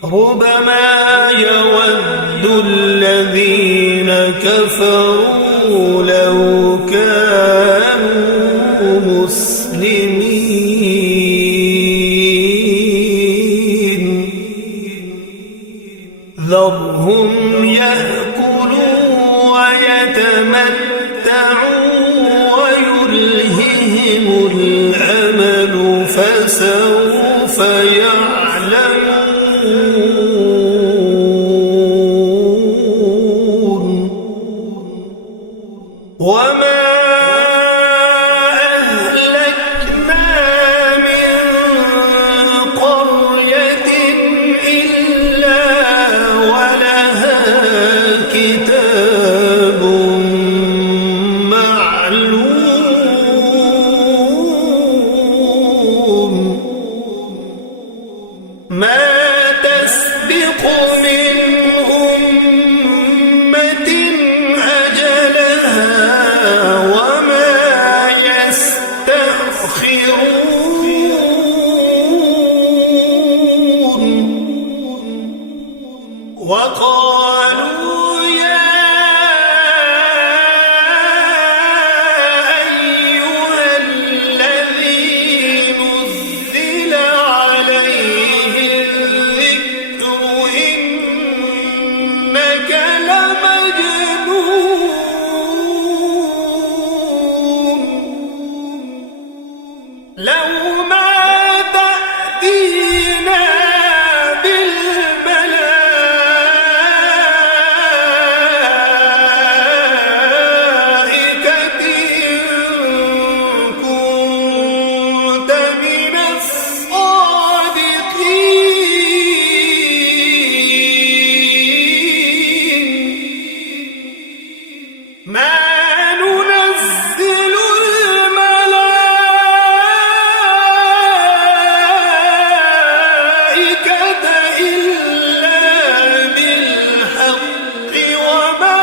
ربما يود الذين كفروا لو كانوا مسلمين ذرهم يأكلوا ويتمتعوا ويلههم الأمل فسوف يعلمون وما أهلكنا من قرية إلا ولها كتاب معلوم ما تسبق من أمة أجلها وما يستأخرون وقالوا يا أيها الذي نزل عليه الذكر إنك لمجنون لو ما تأتينا بالملائكة إن كنت من الصادقين ما ننزل الملائكة إلا بالحق وما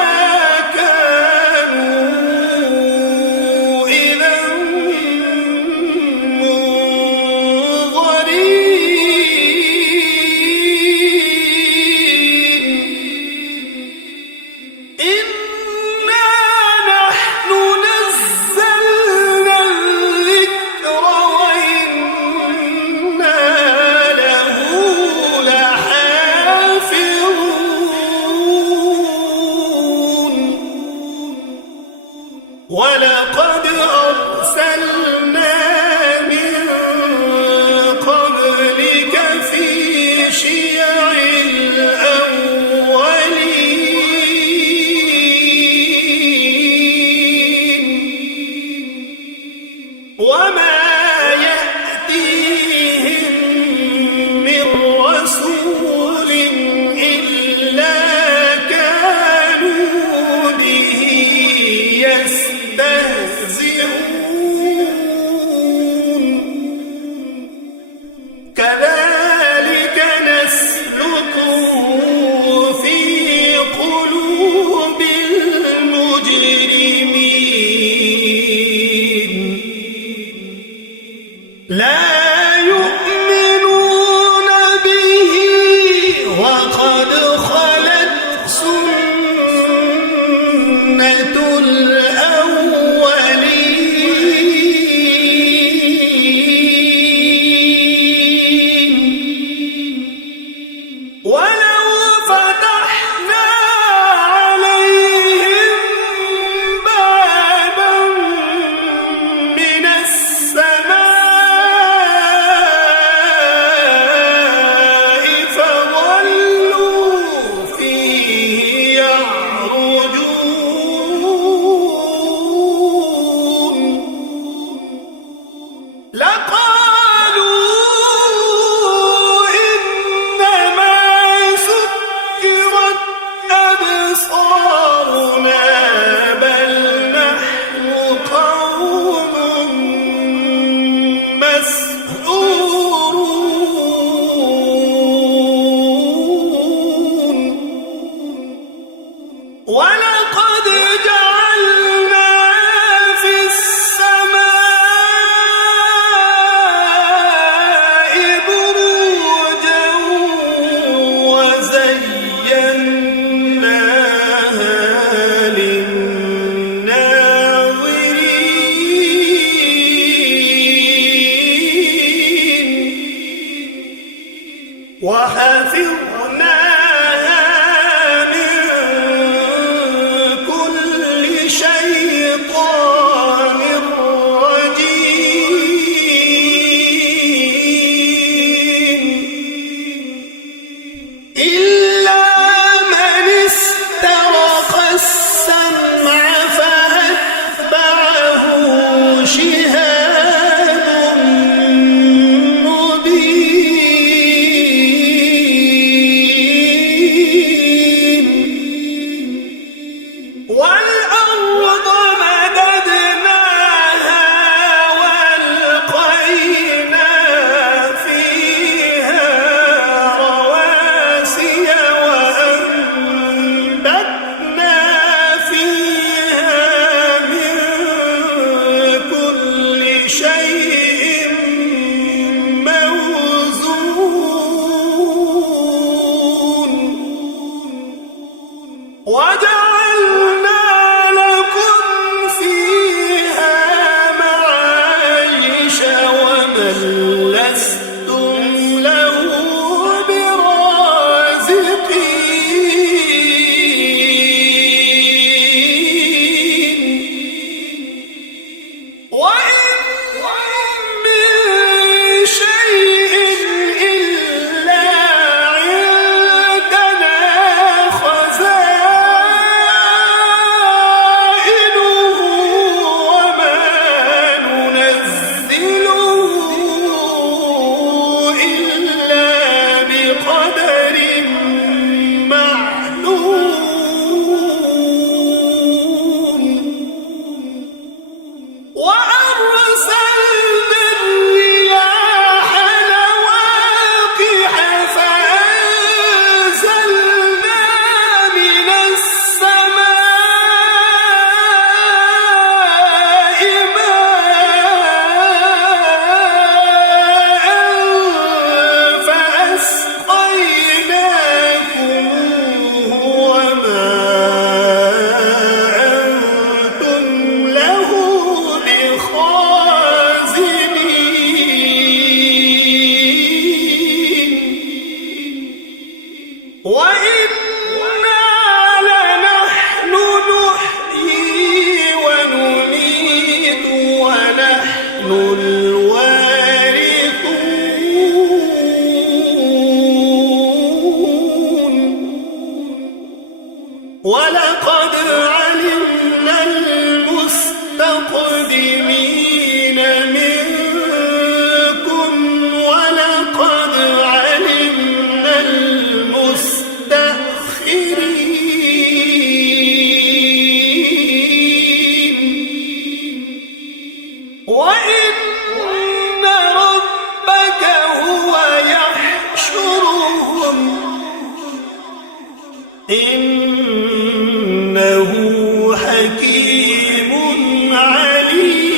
كانوا إذا منظرين إنا نحن نزلنا الذكر وإنا له لحافظون وحفظناها من كل شيطان رجيم إلا من استرق السمع فأتبعه شهاب مبين والأرض مددناها وألقينا فيها رواسي وأنبتنا فيها من كل شيء موزون وجعلنا لكم فيها معايش ومن لستم له برازقين وإن من شيء إلا عندنا خزائنه وما ننزله إلا بقدر معلوم وأرسلنا الرياح لواقح فأنزلنا من السماء ماء فأسقيناكموه وما أنتم له بخازنين وإنا لنحن نحيي ونميت ونحن الوارثون ولقد علمنا المستقدمين منكم ولقد علمنا المستأخرين وإن ربك هو يحشرهم إنه حكيم عليم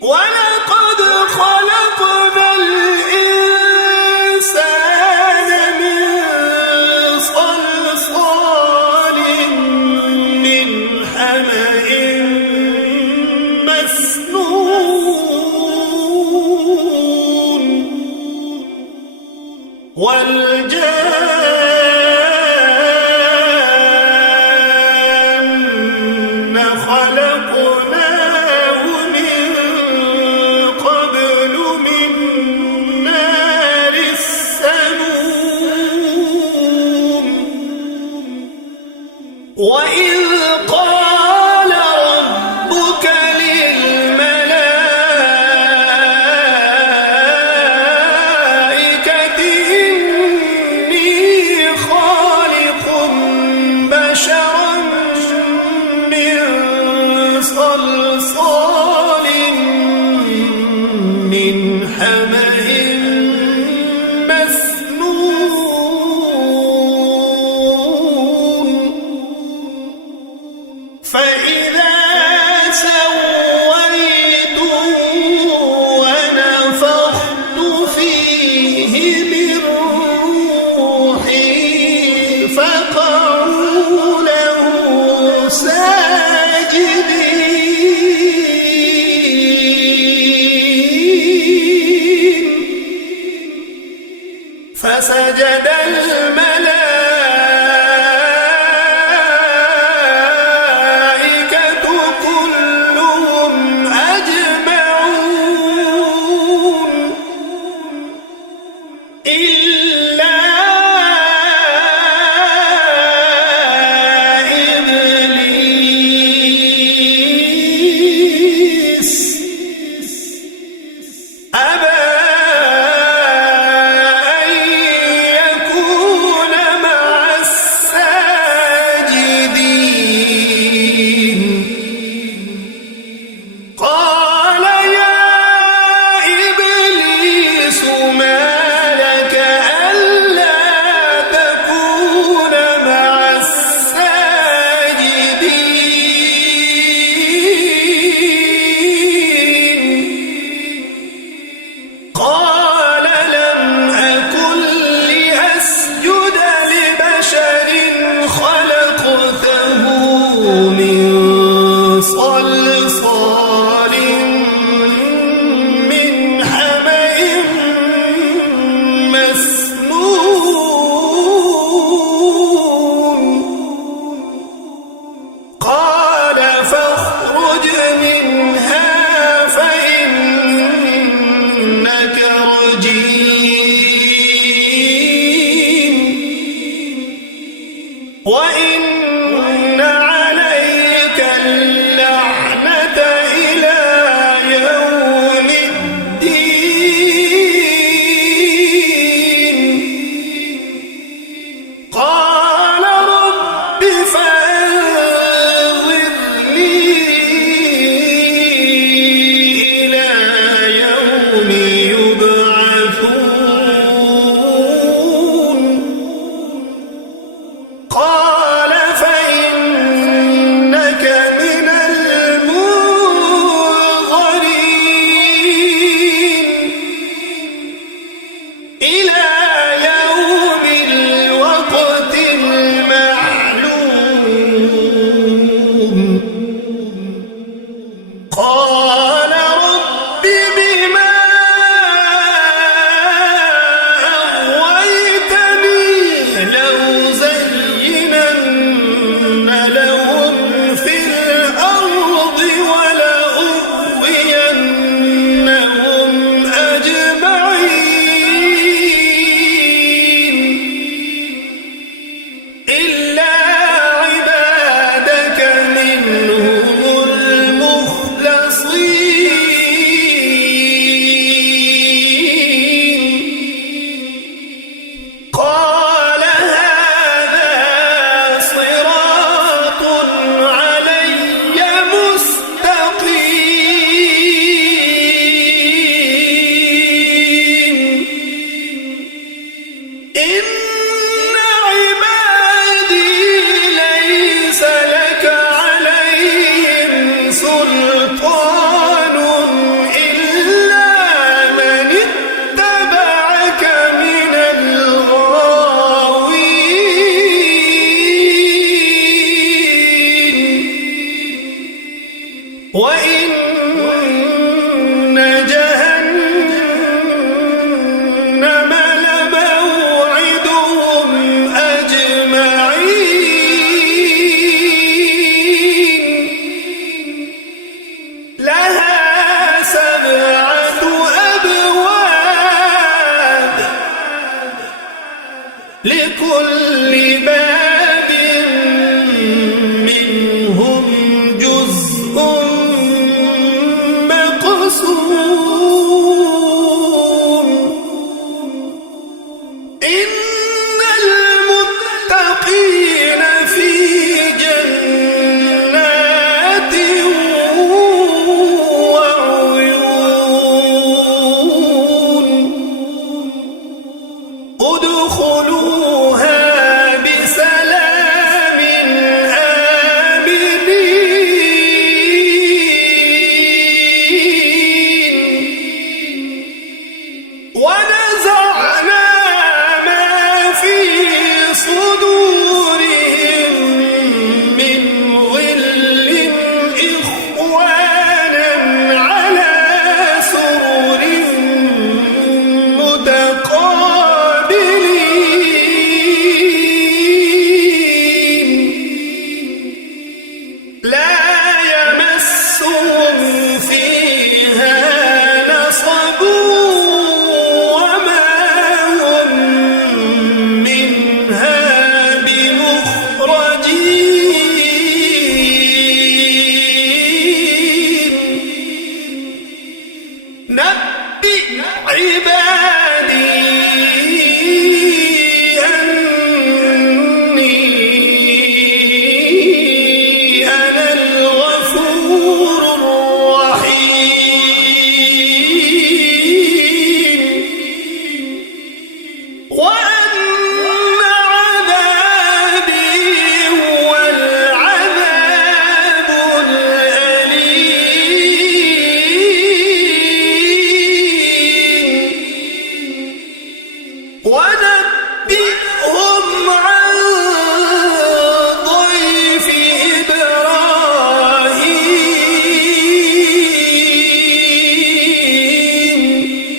ولقد خلقنا الإنسان من صلصال من حمأ مسنون والجان خلقناه من قبل من نار السموم وإذ قال ربك للملائكة إني فسجد الملائكة كلهم أجمعون إلا إبليس أبى أن يكون عبادي أني أنا الغفور الرحيم وأن عذابي هو العذاب الأليم ونبئهم عن ضيف إبراهيم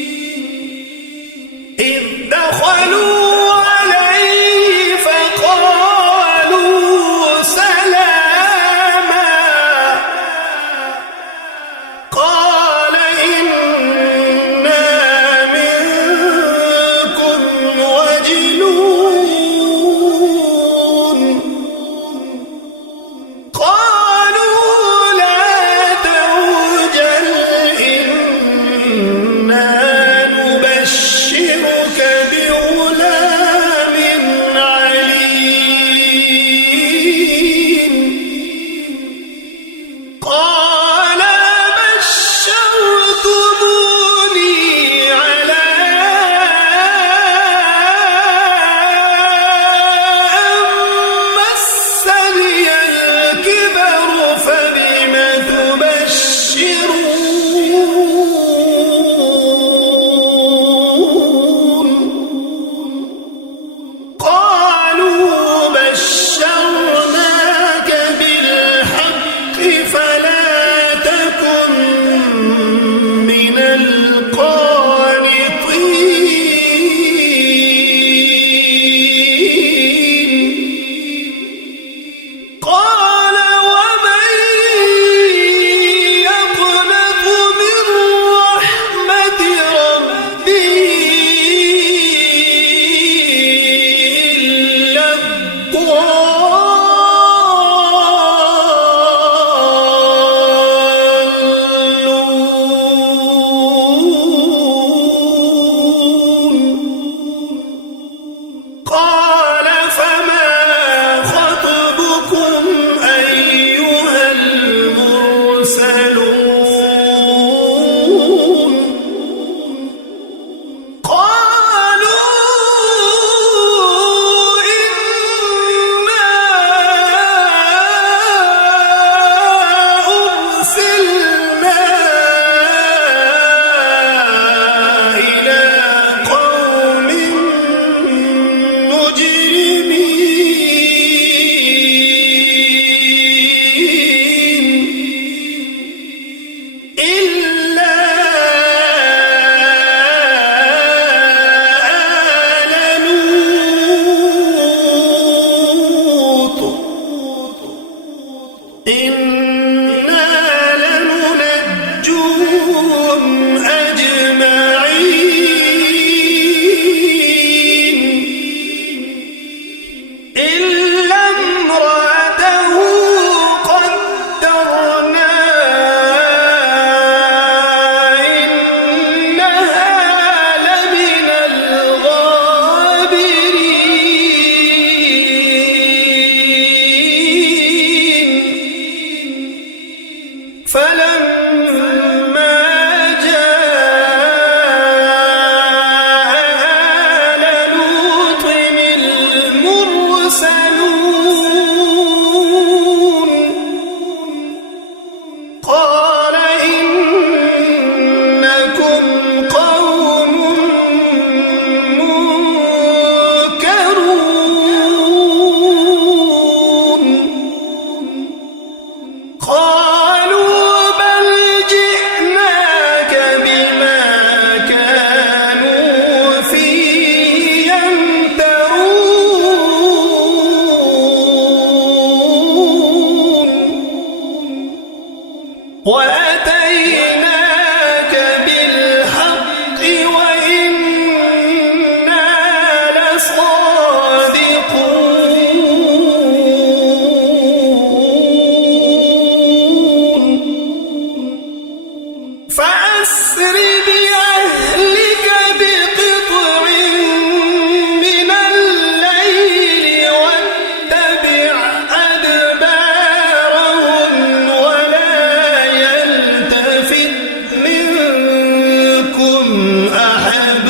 أحد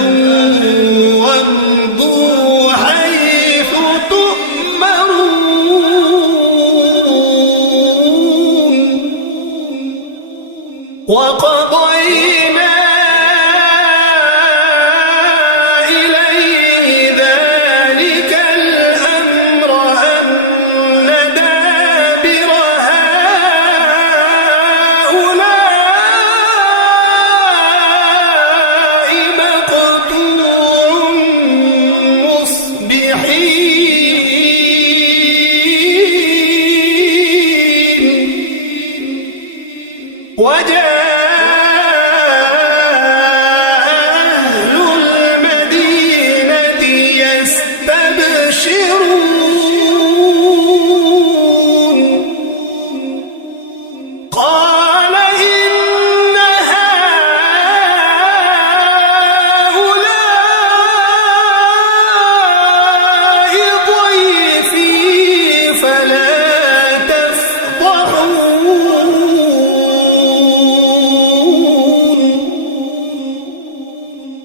وامضوا حيث تؤمرون وقضينا إليه ذلك الأمر أن دابر هؤلاء مقطوع مصبحين وجاء قال إن هؤلاء ضيفي فلا تفضحون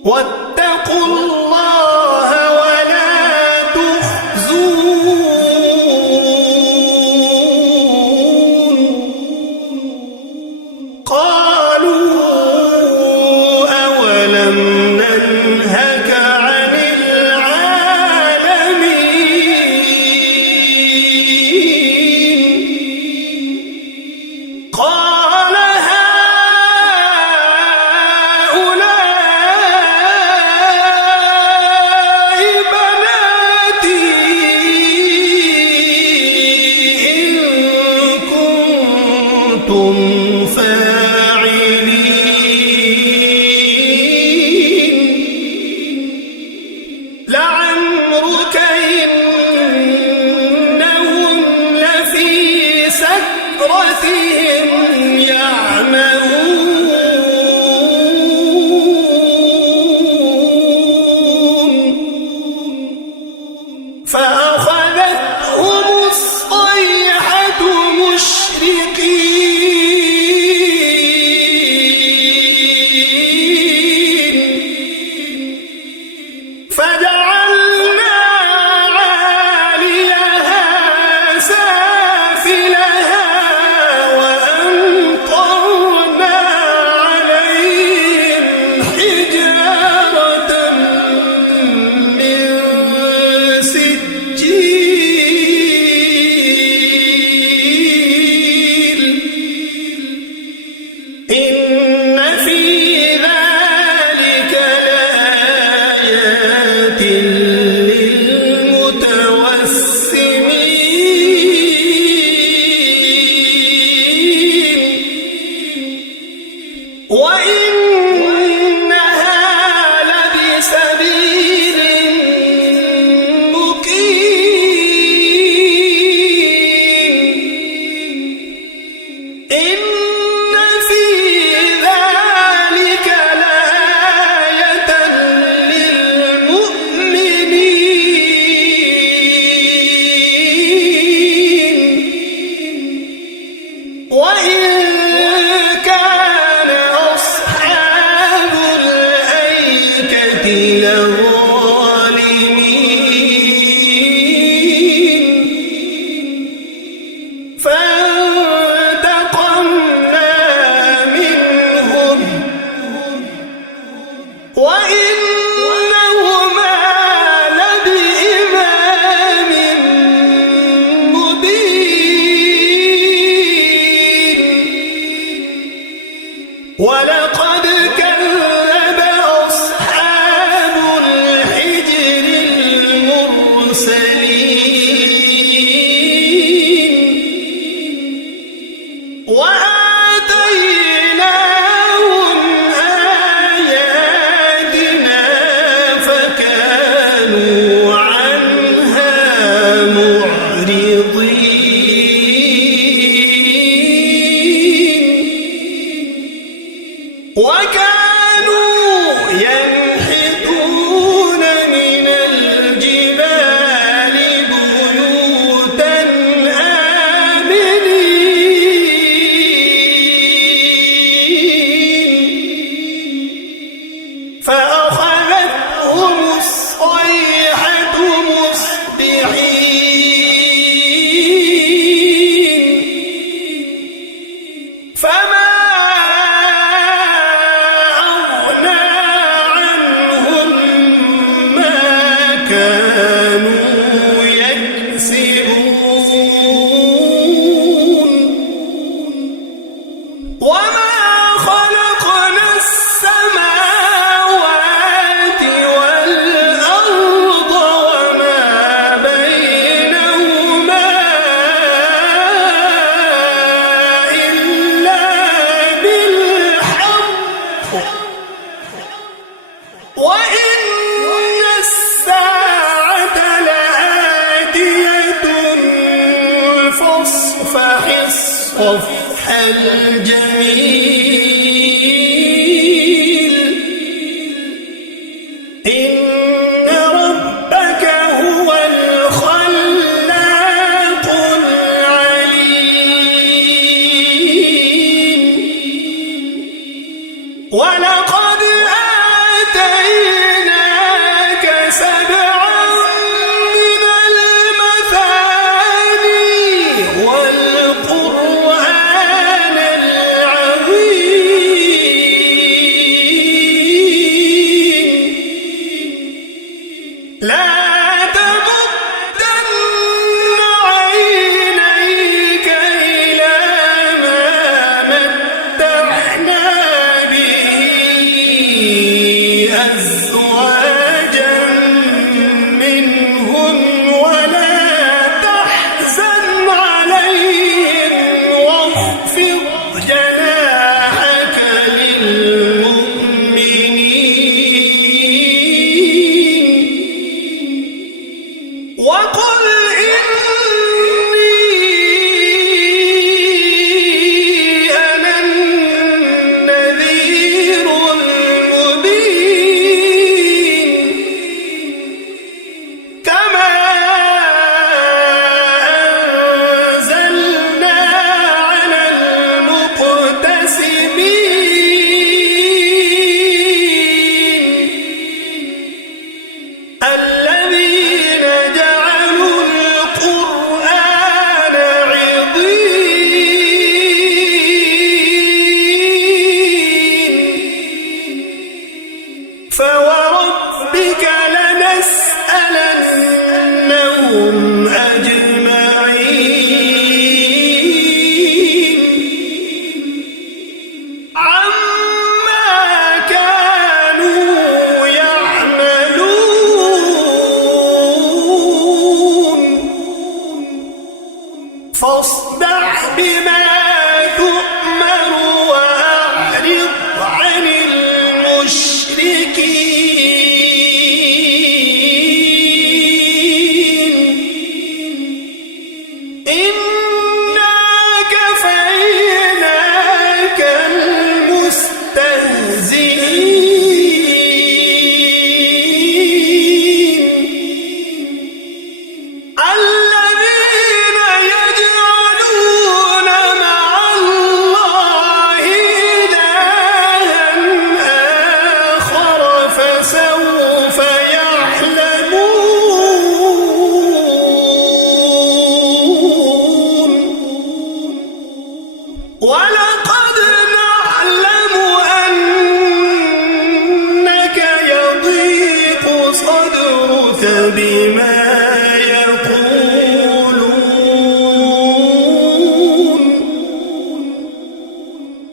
واتقوا الله ولا تخزون قالوا أولم ننهك عن العالمين قال هؤلاء بناتي إن كنتم لعمرك إنهم لفي سكرتهم يعمهون فأخذتهم الصيحة مشرقين فجعلنا عاليها سافلها وأمطرنا عليهم حجارة من سجيل إن في ذلك لآيات للمتوسمين وإنها لبسبيل مقيم إن في ذلك لآية للمؤمنين وإن كان أصحاب الأيكة لظالمين فانتقمنا منهم وإنهما لبإمام مبين ولقد كذب أصحاب الحجر المرسلين وآتيناهم آياتنا فأخذتهم الصيحة مصبحين فما أغنى عنهم ما كانوا يكسبون وما خلقنا السماوات والأرض وما بينهما إلا بالحق وإن الساعة لآتية فاصفح الصفح الجميل إن ربك هو الخلاق العليم ولقد آتيناك سبعا من المثاني والقرآن العظيم لا تمدن عينيك إلى ما متعنا به أزواجا منهم ولا تحزن عليهم واخفض جناحك للمؤمنين وقل إني أنا النذير المبين كما أنزلنا على المقتسمين الذين جعلوا القرآن عضين فوربك لنسألنهم أجمعين عما كانوا يعملون فاصدع بما تؤمر وأعرض عن المشركين إنا كفيناك المستهزئين الذين يجعلون مع الله إلها آخر فسوف يعلمون ولقد نعلم أنك يضيق صدرك بما يقولون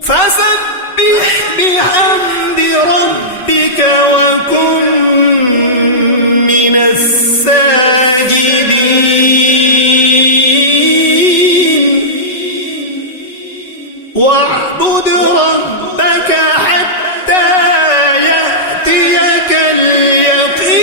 فسبح بحمد ربك وكن من الساجدين واعبد ربك حتى يأتيك اليقين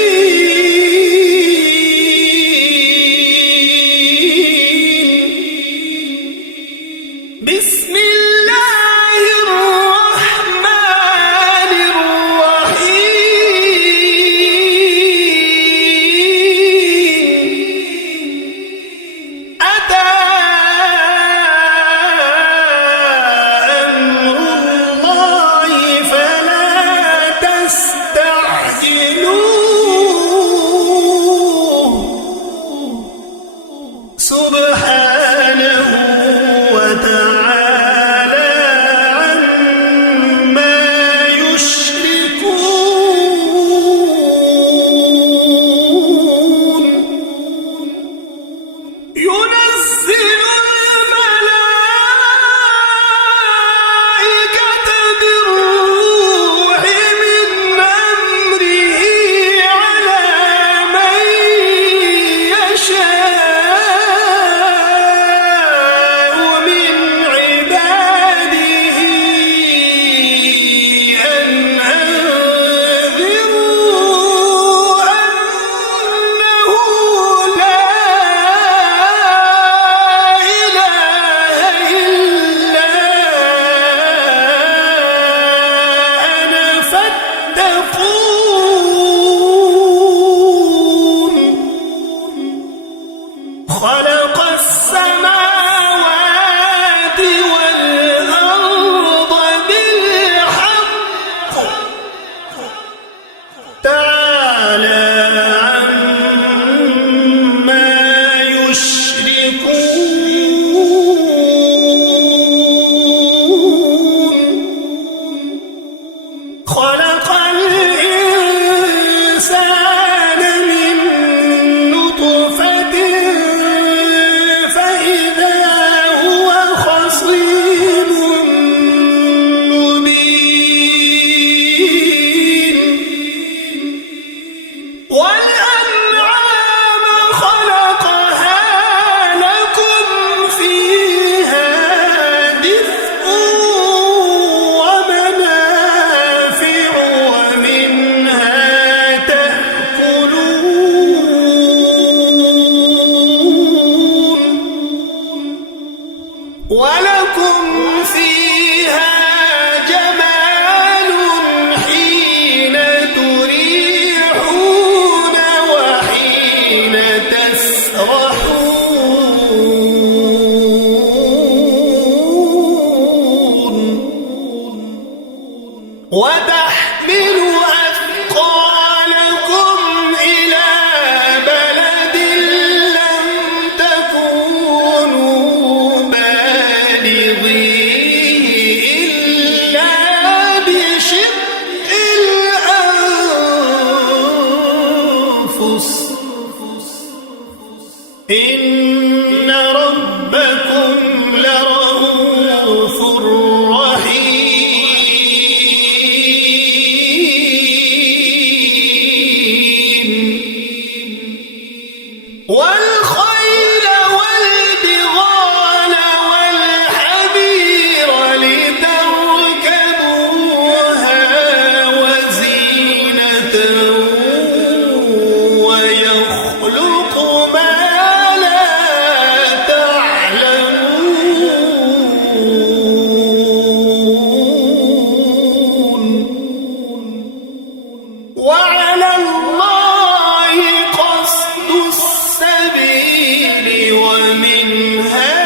وعلى الله قصد السبيل ومنها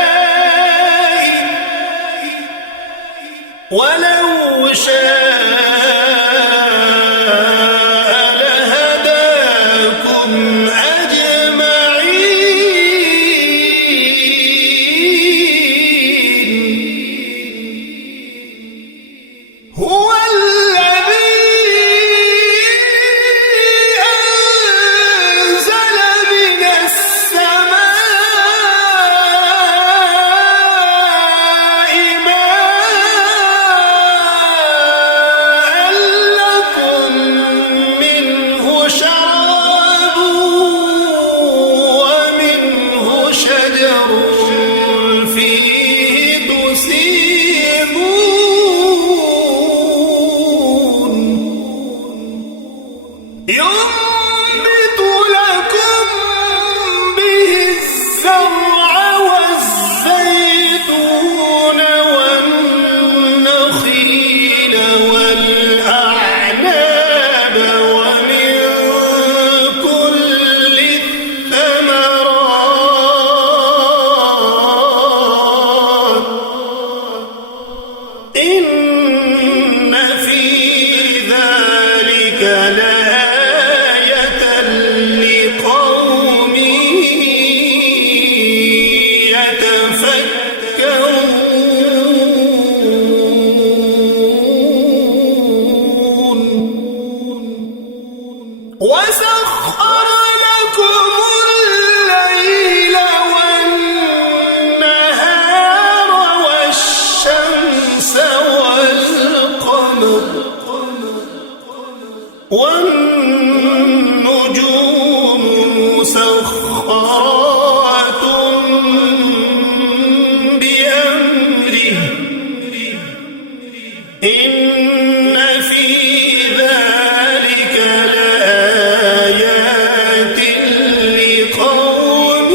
جائر ولو شاء لهداكم أجمعين هو الذي أنزل من السماء ماء لكم منه شراب ومنه شجر فيه تسيمون ينبت لكم به الزرع والزيتون والنخيل والأعناب ومن كل الثمرات إن في ذلك لآية لقوم يتفكرون وسخر لكم الليل والنهار والشمس والقمر والنجوم مسخرات بأمره إن في ذلك لآيات لقوم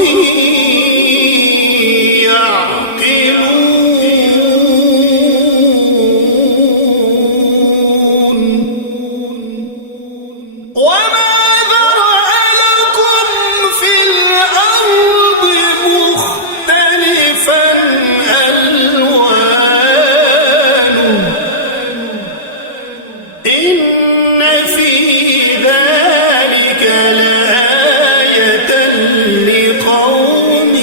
يعقلون وما ذرأ لكم في الأرض مختلفا ألوانه إن في ذلك لآية لقوم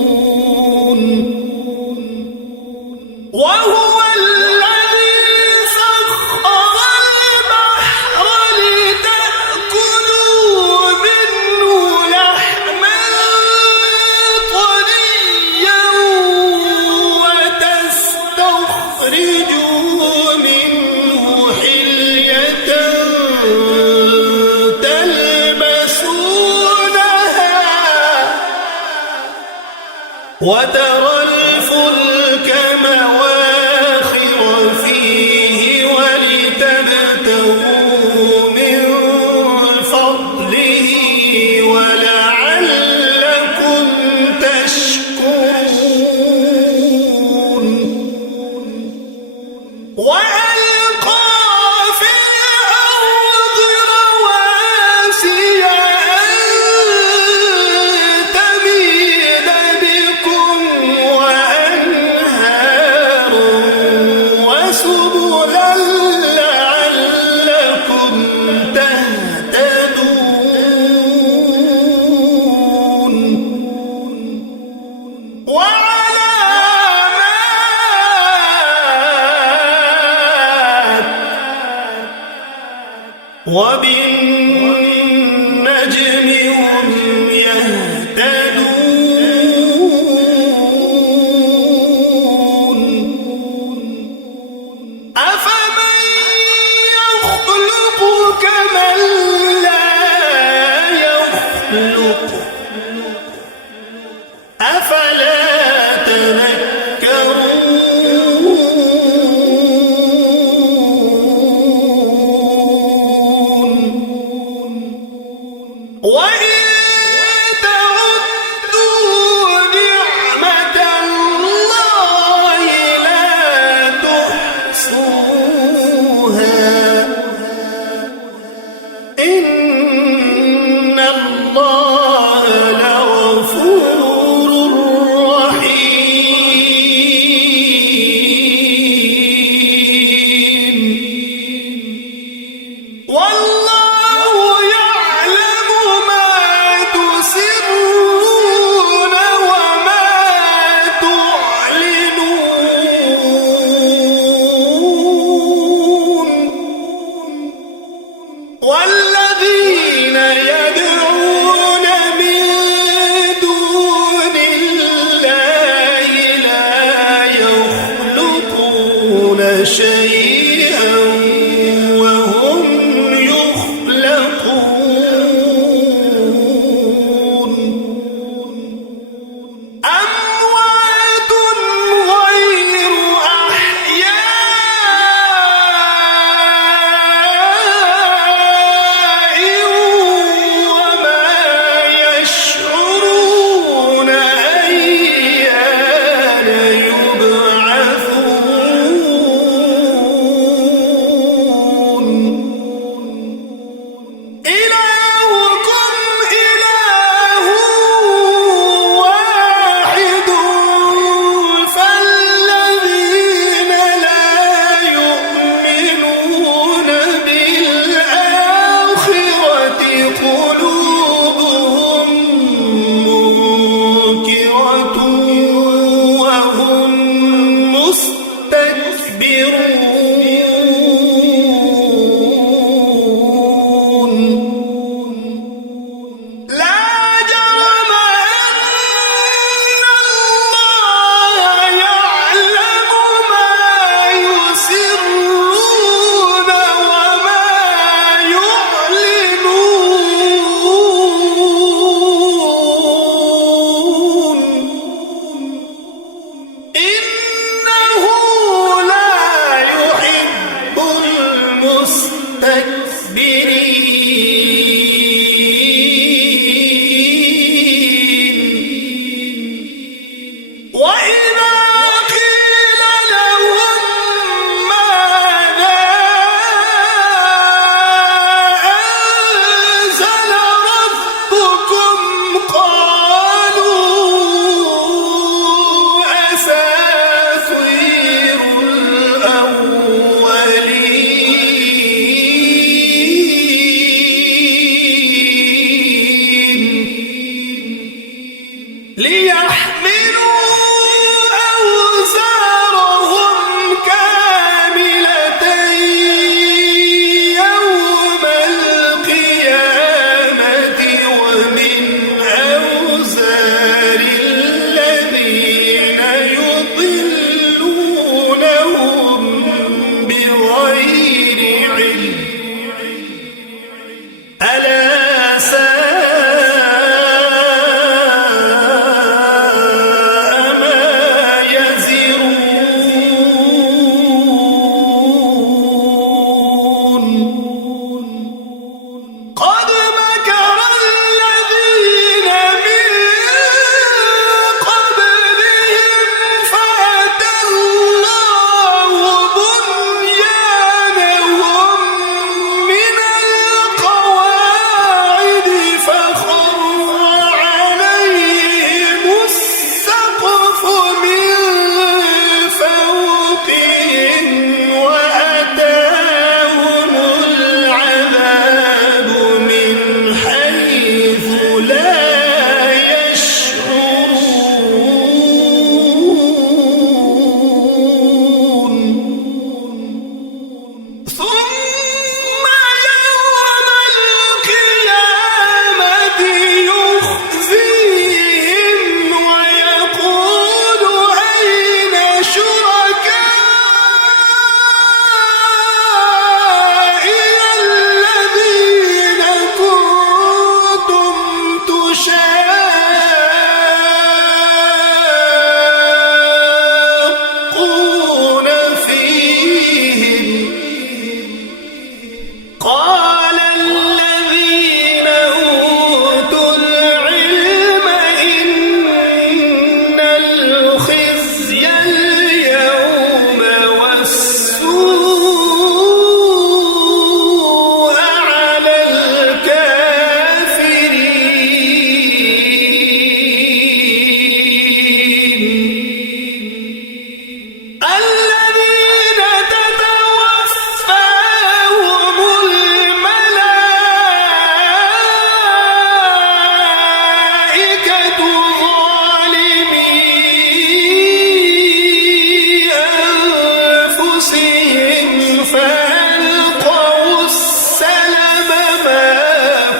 يذكرون وهو الذي سخر البحر لتأكلوا منه لحما طريا وتستخرجوا منه حلية تلبسونها وترى الفلك مواخر فيه ولتبتغوا من فضله ولعلكم تشكرون وألقى في الأرض رواسي أن تميد بكم وأنهار وسبلا لعلكم تهتدون وعلامات وبالنجم هم يهتدون أفمن يخلق كمن لا يخلق أفلا تذكرون ليحملوا أوزارهم كاملة يوم القيامة ومن أوزار الذين يضلونهم بغير علم ألا ساء ما يزرون قد مكر الذين من قبلهم فأتى الله بنيانهم من القواعد فخر عليهم السقف من فوقهم وأتاهم العذاب من حيث لا يشعرون ثم يوم القيامة يخزيهم ويقول أين شركائي الذين كنتم تشاقون فيهم قال الذين أوتوا العلم إن الخزي اليوم والسوء على الكافرين الذين تتوفاهم الملائكة ظالمي أنفسهم فألقوا السلم ما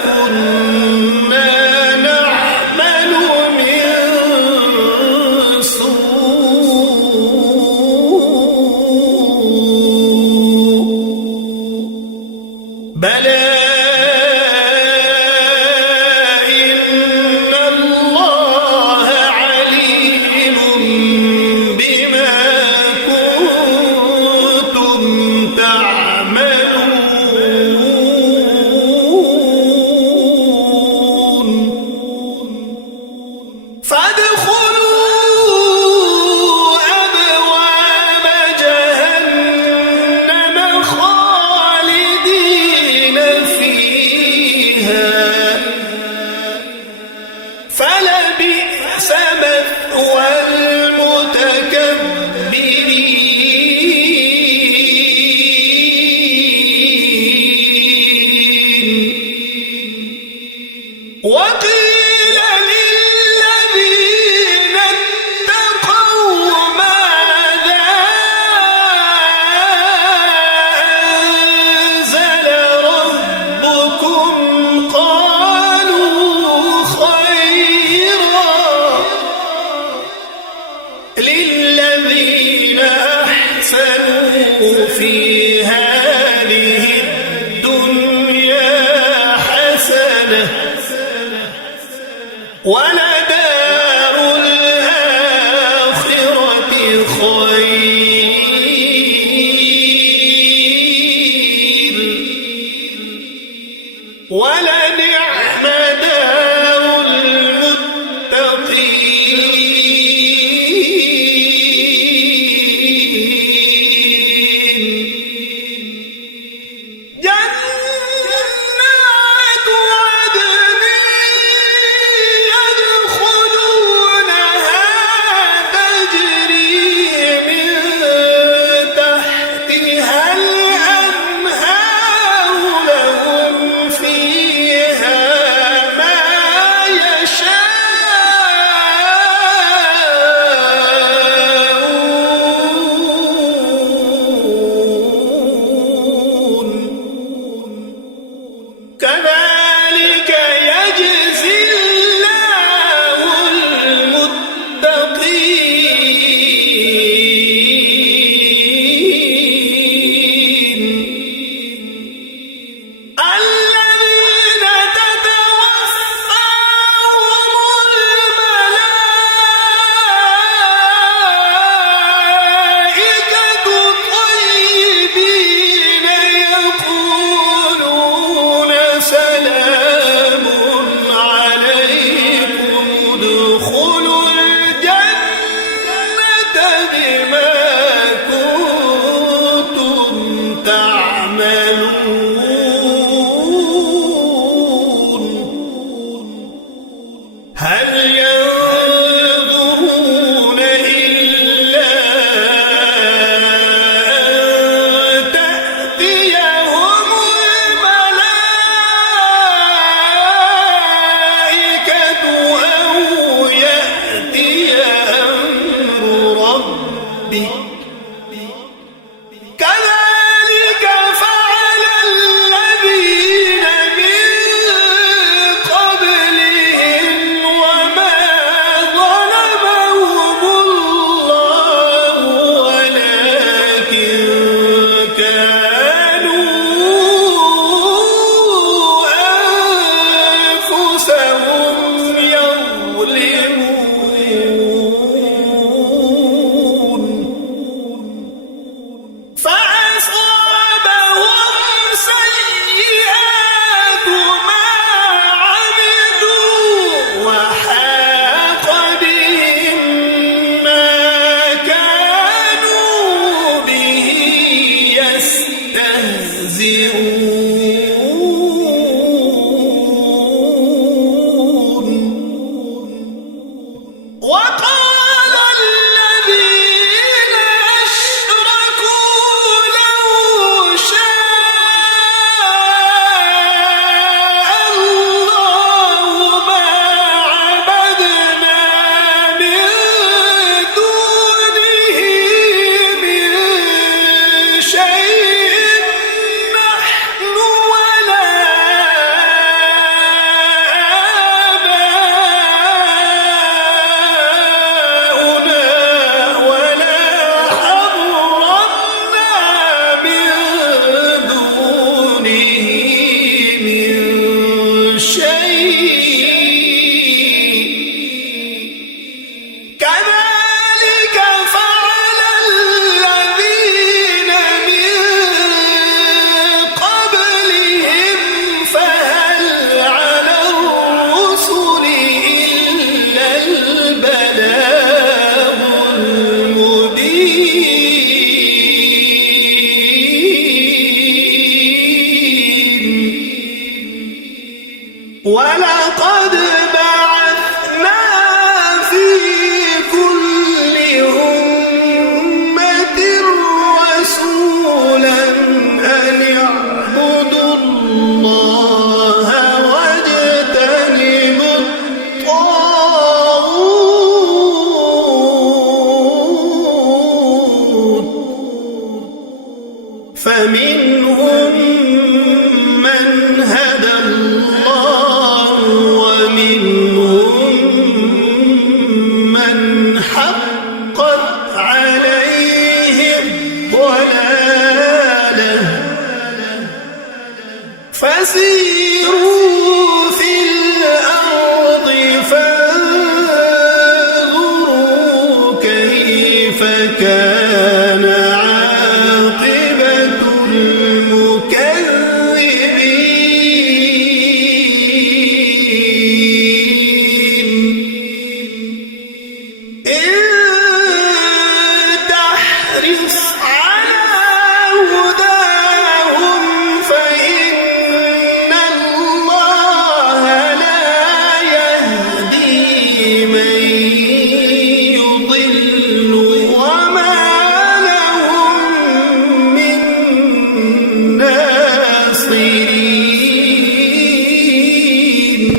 كنا نعمل من سوء بلى إن الله عليم بما كنتم تعملون فادخلوا أبواب جهنم خالدين فيها فلبئس مثوى المتكبرين وقيل للذين اتقوا ماذا أنزل ربكم قالوا خيرا فسيروا في الأرض فانظروا كيف كان عاقبة المكذبين إن تحرص على هداهم فإن الله لا يهدي من يضل وما لهم من ناصرين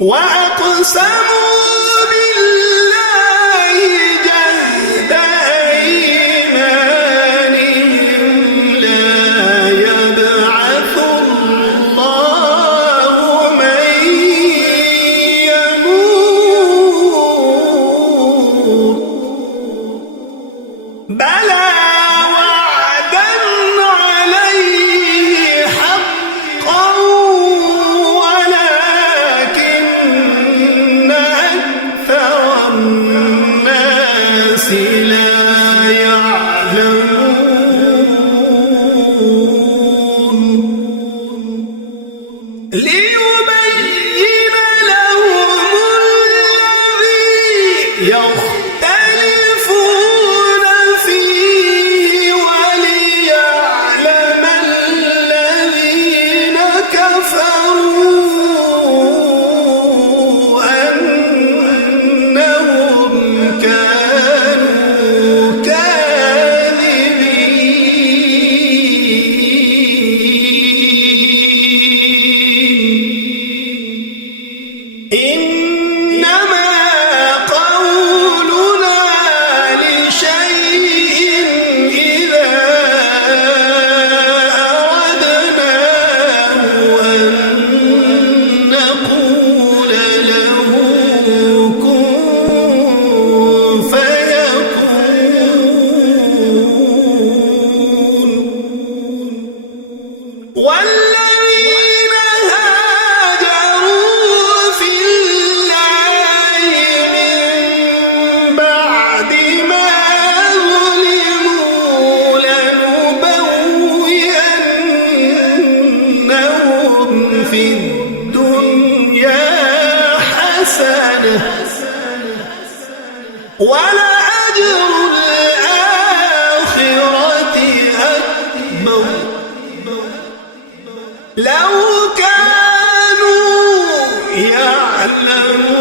وأقسموا بالله جهد أيمانهم لا يبعث الله من يموت بلى وعدا عليه حقا ولكن أكثر الناس لا يعلمون ليبين لهم الذي يختلفون فيه وليعلم الذين كفروا أنهم كانوا كاذبين إنما قولنا لشيء إذا أردناه أن نقول له كن فيكون والذين هاجروا في الله من بعد ما ظلموا لنبوئنهم في الدنيا حسنة ولأجر الآخرة أكبر لو كانوا يعلمون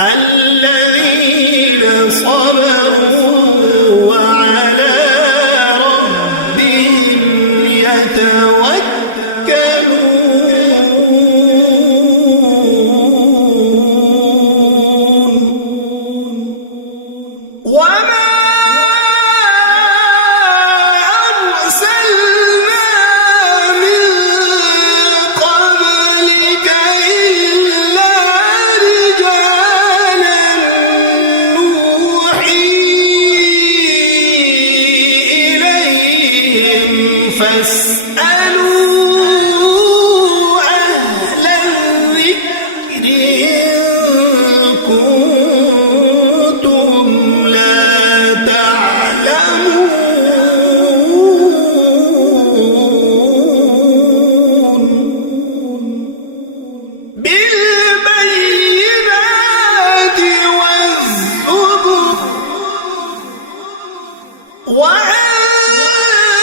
الذين صبروا وعلى ربهم يتوكلون وما أرسلنا من قبلك إلا رجالا نوحي إليهم فاسألوا أهل الذكر إن كنتم لا تعلمون بالبينات والزبر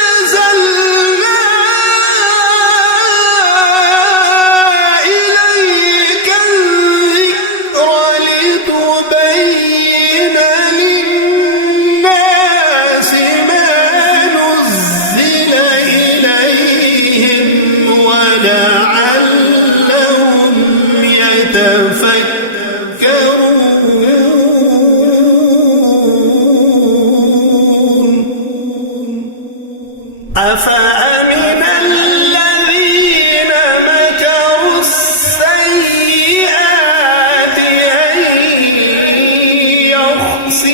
وأنزلنا إليك الذكر لتبين للناس ما نزل إليهم ولعلهم يتفكرون أفأمن الذين مكروا السيئات أن يخسف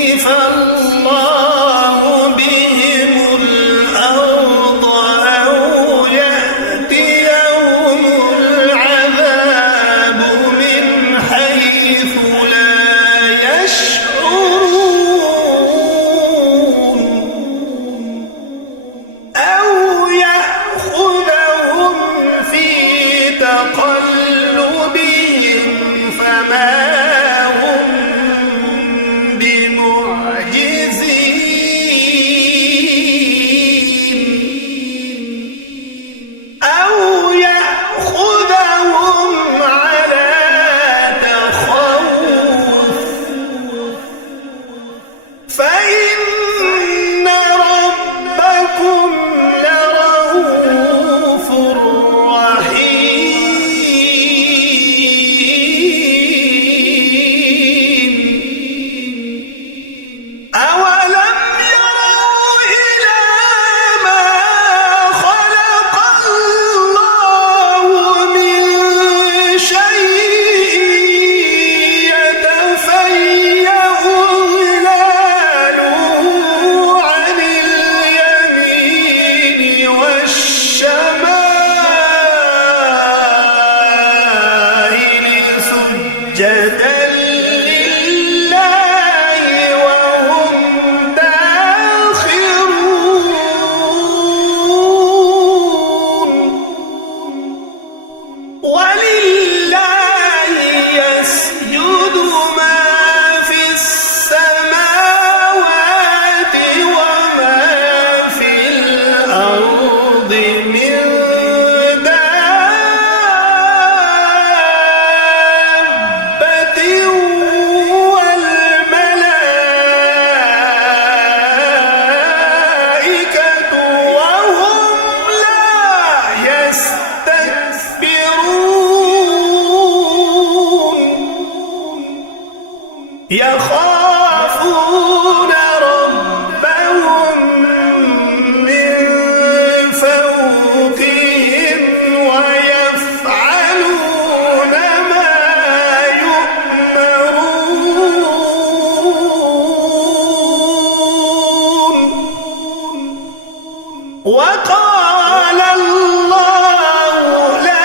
وقال الله لا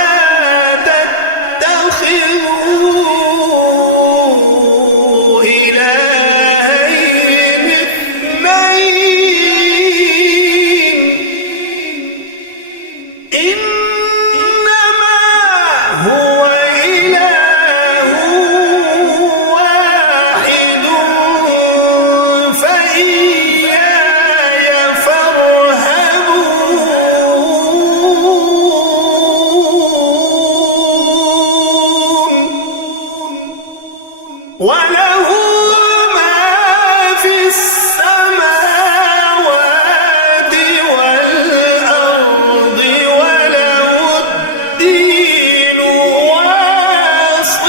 تتخذوا إلهين اثنين إنما هو إله واحد فإياي فارهبون وله ما في السماوات والأرض وله الدين واصبا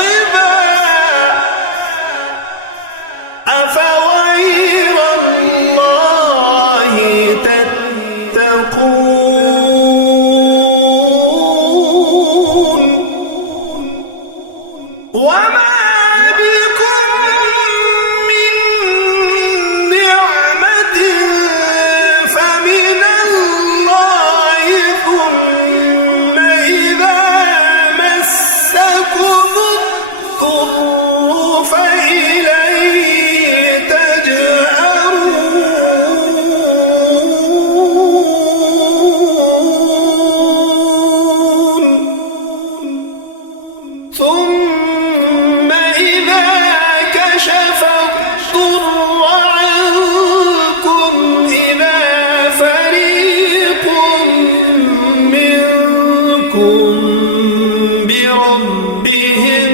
أفغير الله تتقون وما بكم من نعمة فمن الله ثم إذا مسكم الضر فإليه تجأرون ثم إذا كشف الضر عنكم إذا فريق منكم بربهم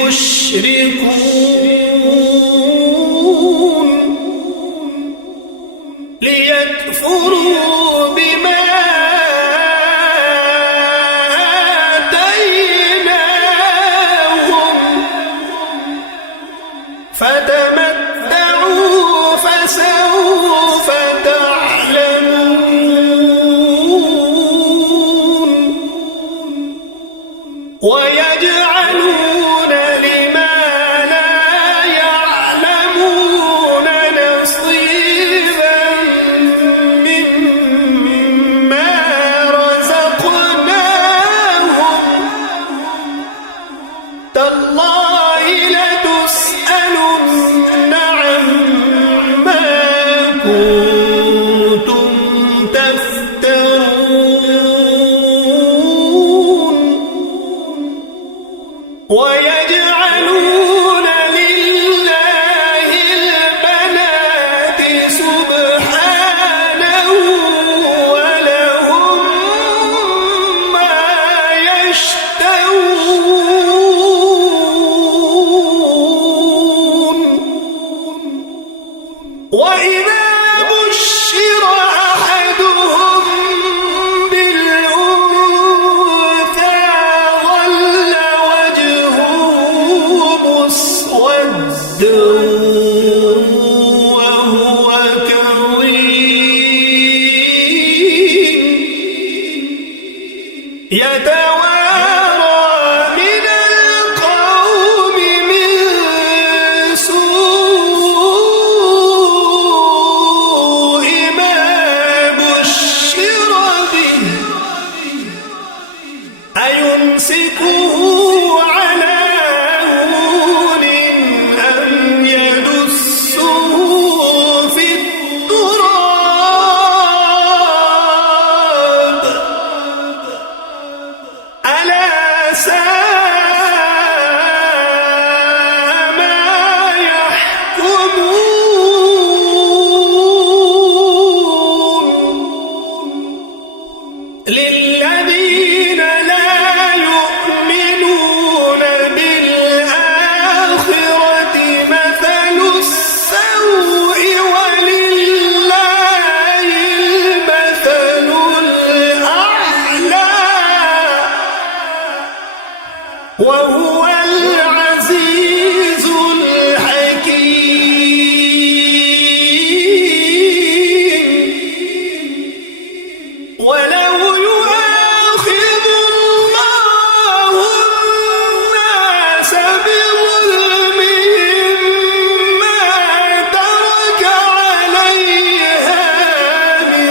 يشركون ليكفروا بما آتيناهم فتمتعوا فسوف تعلمون ويجعلون لما لا يعلمون نصيبا مما رزقناهم تالله لتسألن عما كنتم تفترون ويجعلون لله البنات سبحانه ولهم ما يشتهون وإذا بشر أحدهم بالأنثى ظل وجهه مسودا وهو كظيم يتوارى من القوم من سوء ما بشر به أيمسكه على هون أم يدسه في التراب ألا ساء ما يحكمون للذين لا يؤمنون بالآخرة مثل السوء ولله المثل الأعلى وهو العزيز الحكيم ولو يؤاخذ الله الناس بظلمهم ما ترك عليها من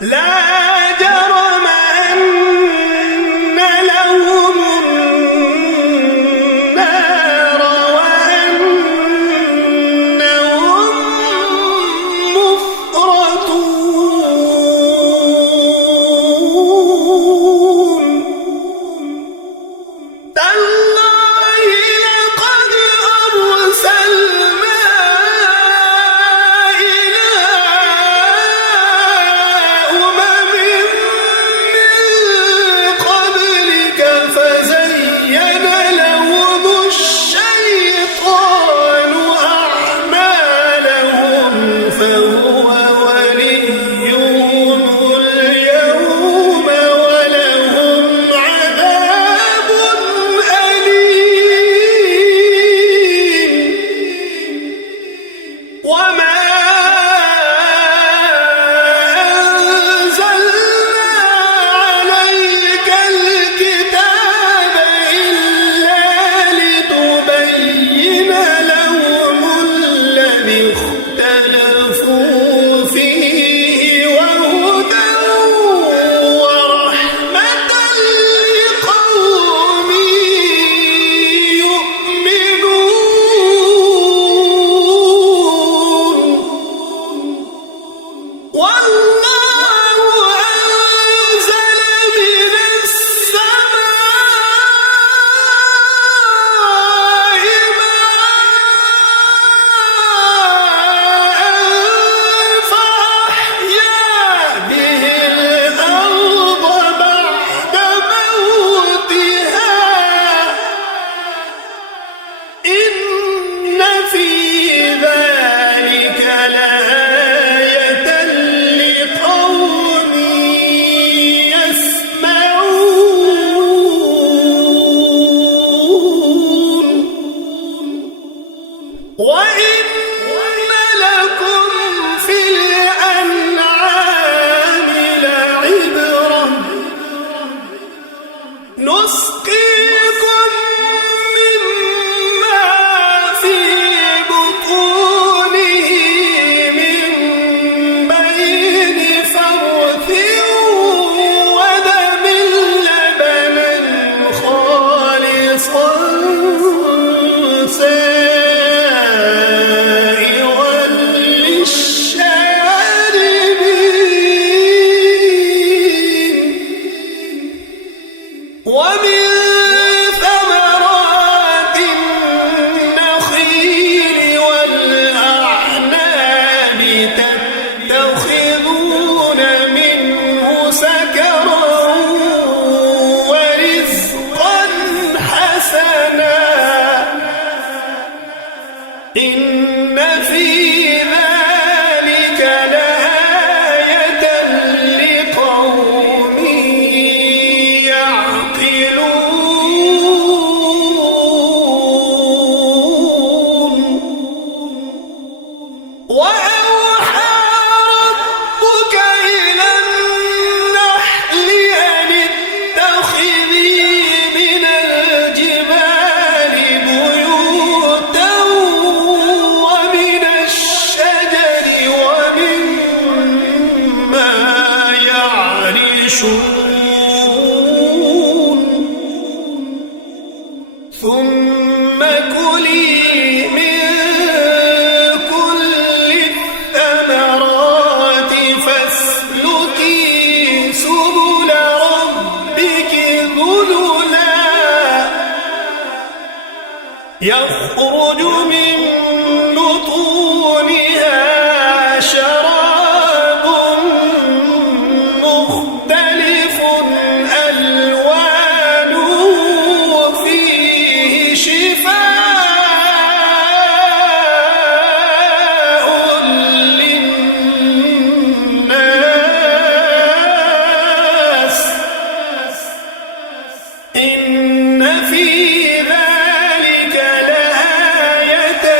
لا جرم أن لهم النار وأنهم مفرطون تالله لقد أرسلنا إلى أمم من قبلك فزين لهم الشيطان أعمالهم فهو وليهم اليوم ولهم عذاب أليم وما أنزلنا عليك الكتاب إلا لتبين لهم الذي اختلفوا فيه وهدى ورحمة لقوم يؤمنون والله أنزل من السماء ماء فأحيا به الأرض بعد موتها إن في ذلك لآية لقوم يسمعون وإن لكم في الأنعام لعبرة نسقيكم مما في بطونه من بين فرث ودم لبنا خالصا سائغا للشاربين ومن ثمرات النخيل والأعناب تتخذون منه سكرا ورزقا حسنا إن في ذلك لآية لقوم يعقلون وأوحى ربك إلى النحل أن اتخذي من الجبال بيوتا ومن الشجر ومما يعرشون ثم كلي من كل الثمرات فاسلكي سبل ربك ذللا يخرج من بطونها شراب مختلف ألوانه فيه شفاء للناس إن في ذلك لآية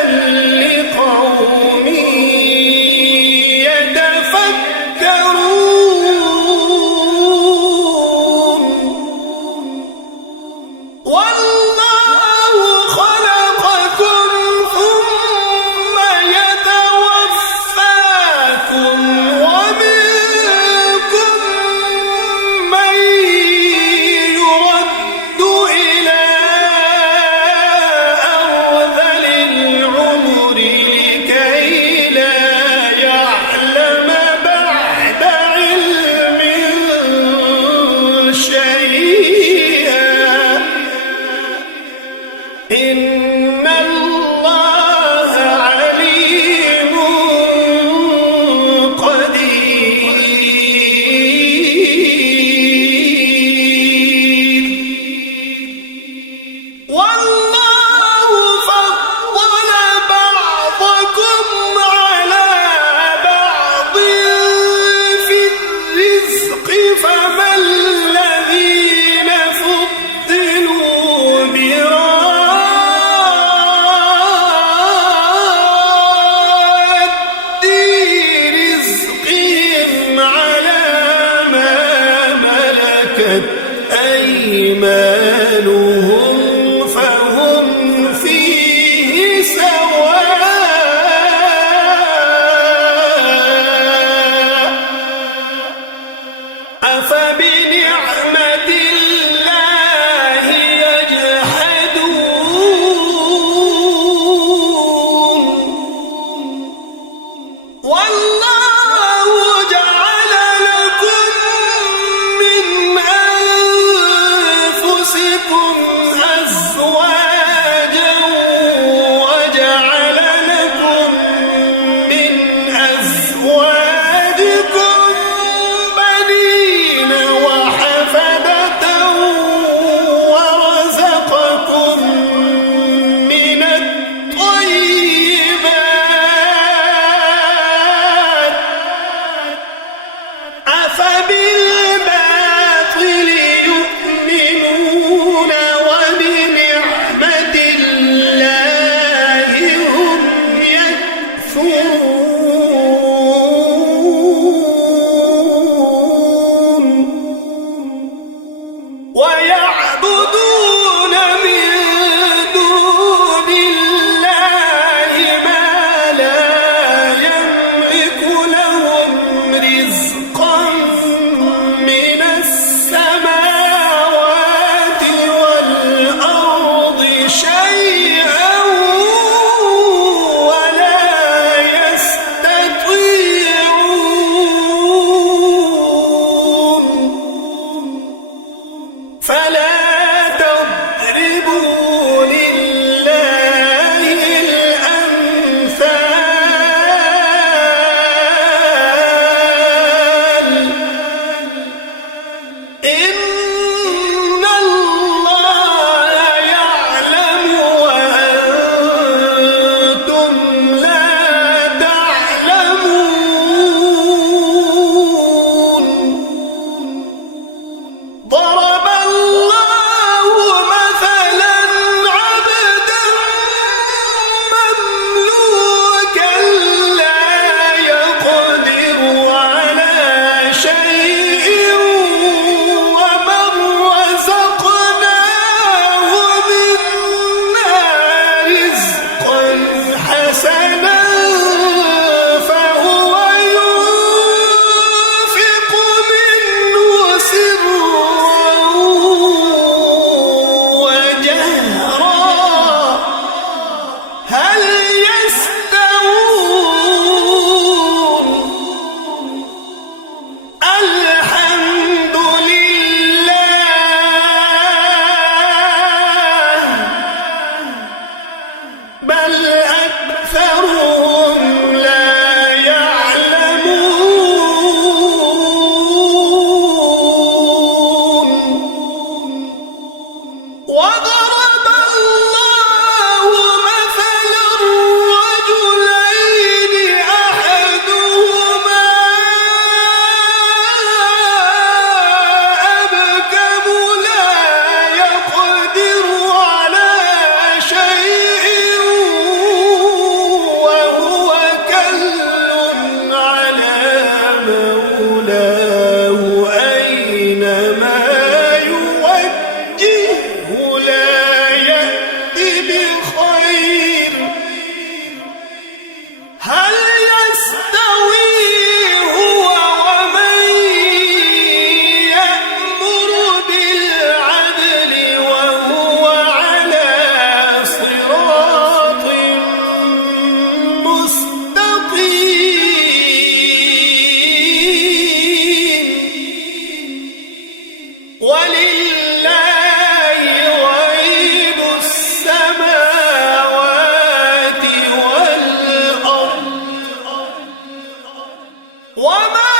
وما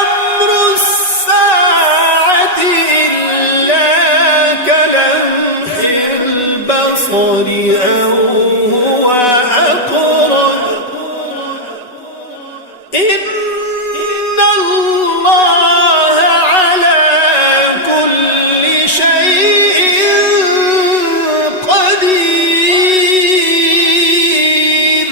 أمر الساعة إلا كلمح البصر أو هو أقرب إن الله على كل شيء قدير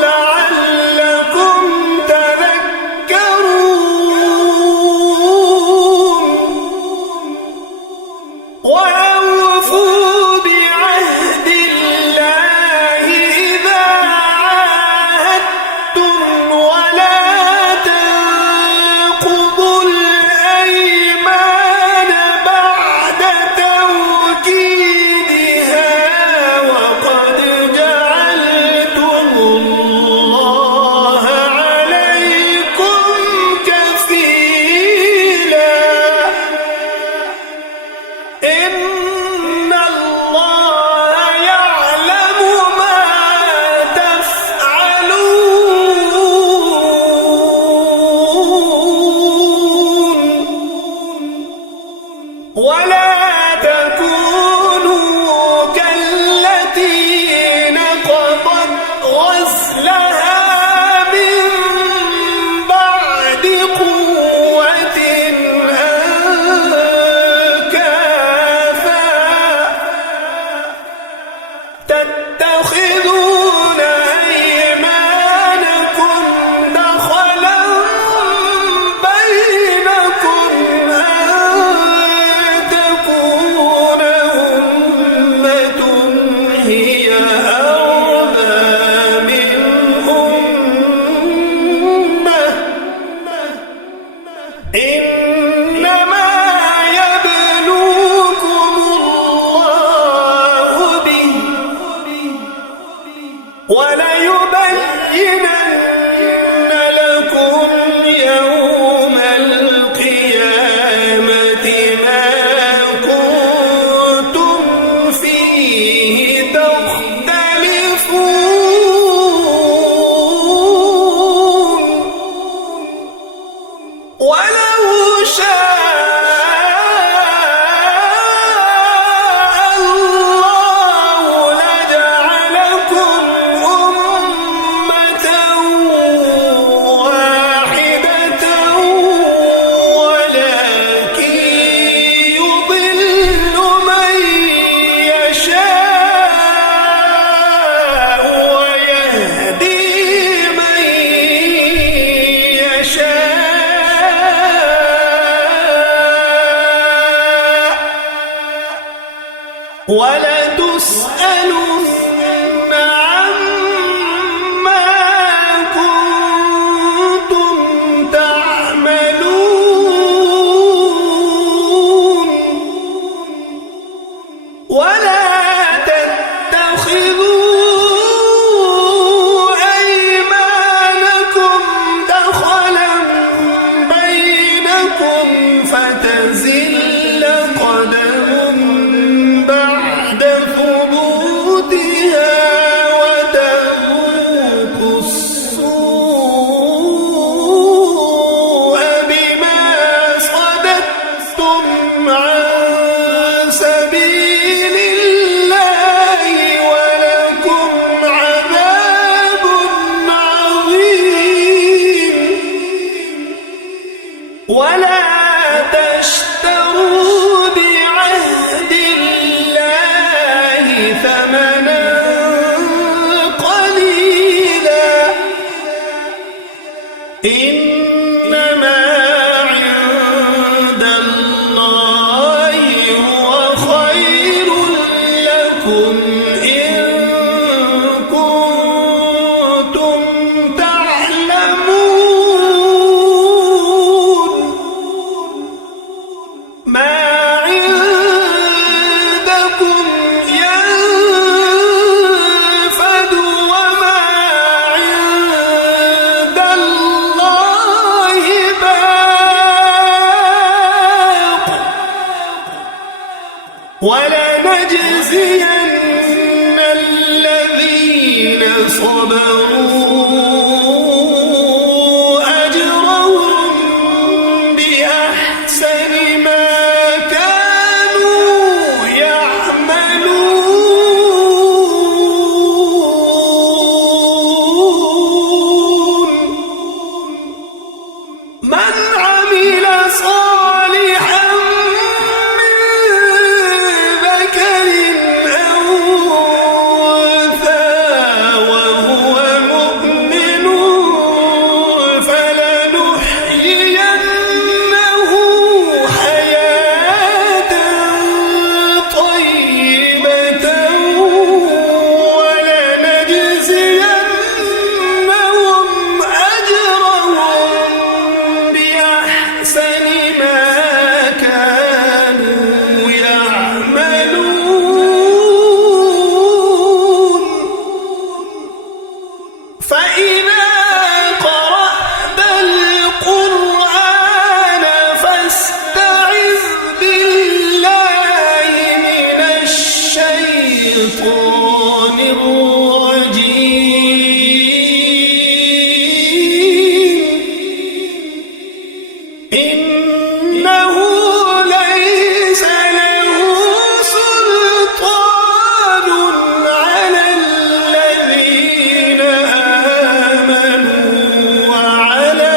لعلكم تذكرون وأوفوا بعهد الله إذا عاهدتم ولا تنقضوا الأيمان بعد توكيدها وقد جعلتم الله عليكم كفيلا إن الله يعلم ما تفعلون ولا تكونوا كالتي نقضت غزلها من بعد قوة أنكاثا تتخذون أيمانكم دخلا بينكم أن تكون أمة هي أربى من أمة إنما يبلوكم الله به وليبينن لكم يوم القيامة ما كنتم فيه تختلفون ولو شاء الله لجعلكم أمة واحدة ولكن يضل من يشاء ويهدي من يشاء ولتسألن عما كنتم تعملون ولا تتخذوا أيمانكم دخلا بينكم فتزل قدم بعد ثبوتها وتذوقوا السوء بما صددتم عن سبيل الله ولكم عذاب عظيم ولا تشتروا بعهد الله ثمنا قليلا إنما عند الله هو خير لكم إن كنتم تعلمون ما عندكم ينفد وما عند الله باق ولنجزين الذين صبروا أجرهم بأحسن ما كانوا يعملون من عمل صالحا من ذكر أو أنثى وهو فإذا قرأت القرآن فاستعذ بالله من الشيطان الرجيم إنه ليس له سلطان على الذين آمنوا وعلى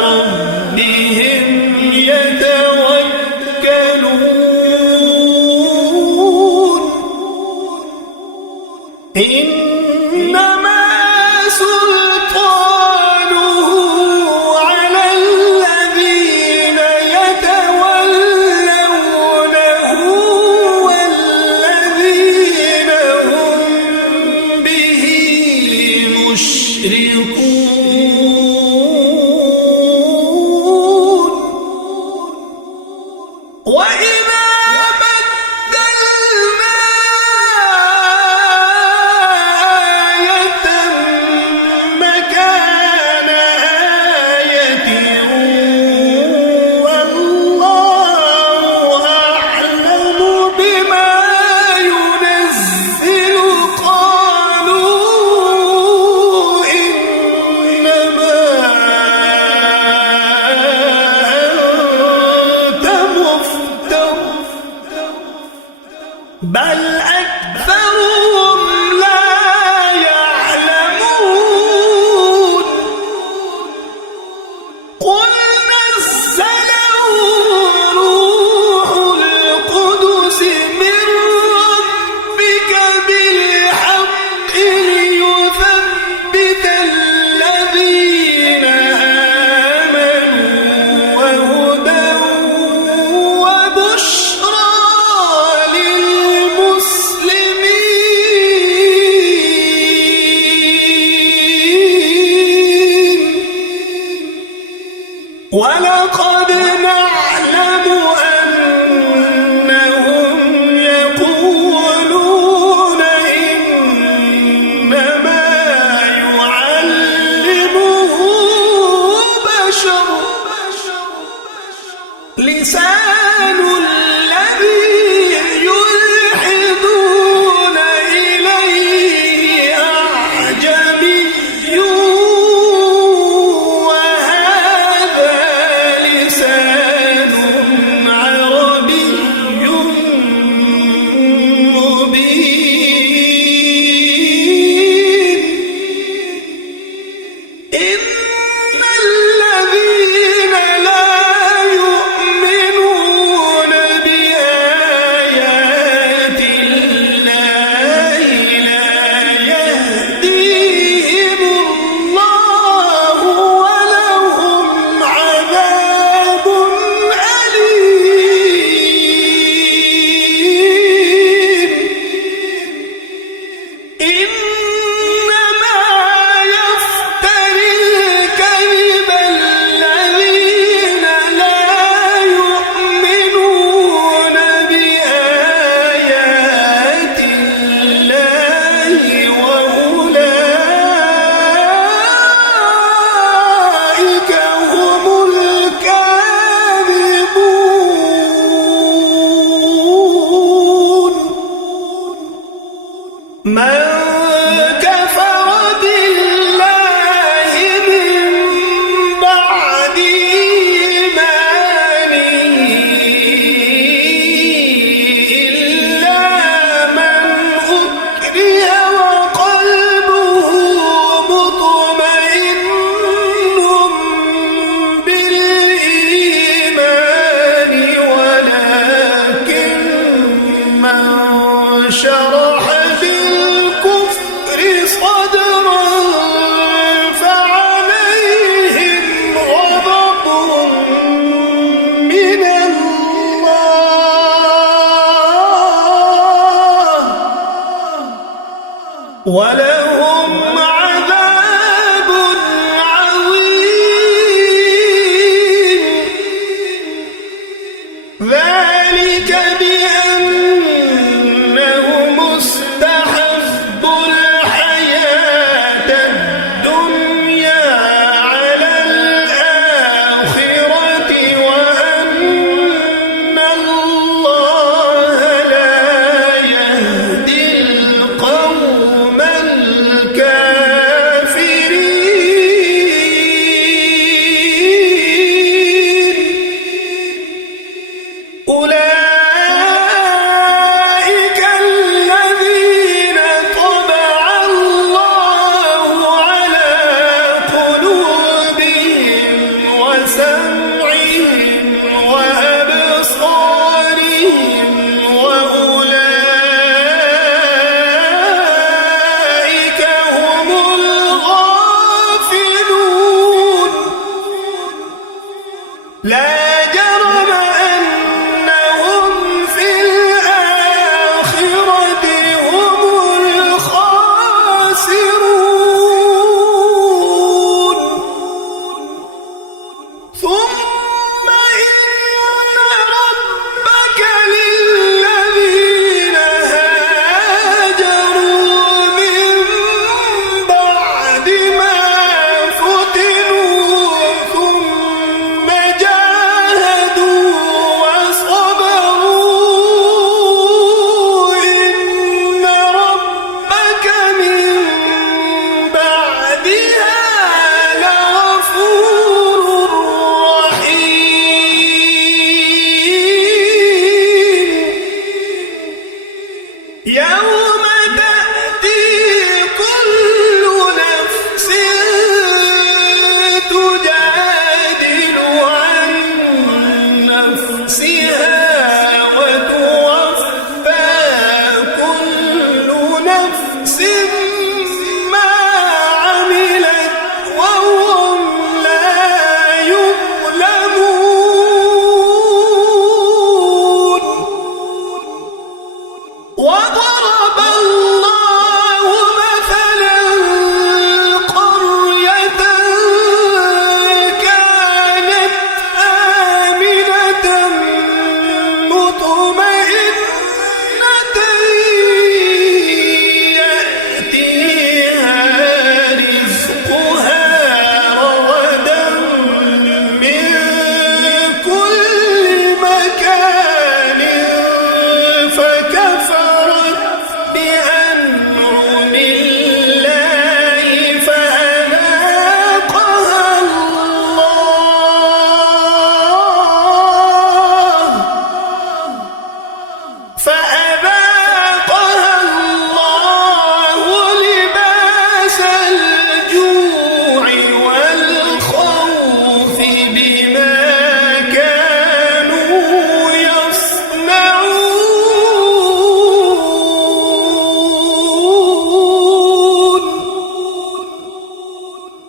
ربهم يتوكلون إنما سلطانه على الذين يتولونه والذين هم به مشركون وإذا بدلنا آية مكان آية والله أعلم بما ينزل قالوا إنما أنت مفتر بل أكثرهم لا يعلمون قل نزله روح القدس من ربك بالحق ليثبت الذين آمنوا وهدى وبشرى للمسلمين ولقد نعلم أنهم يقولون إنما يعلمه بشر لسان الذي يلحدون إليه أعجمي وهذا لسان عربي مبين إن الذين لا يؤمنون بآيات الله لا يهديهم الله ولهم عذاب أليم إنما يفتري الكذب الذين لا يؤمنون بآيات الله وأولئك هم الكاذبون من كفر بالله من بعد إيمانه إلا من أكره وقلبه مطمئن بالإيمان ولكن من شرح بالكفر صدرا فعليهم غضب من الله ولهم عذاب عظيم ذلك بأنهم استحبوا الحياة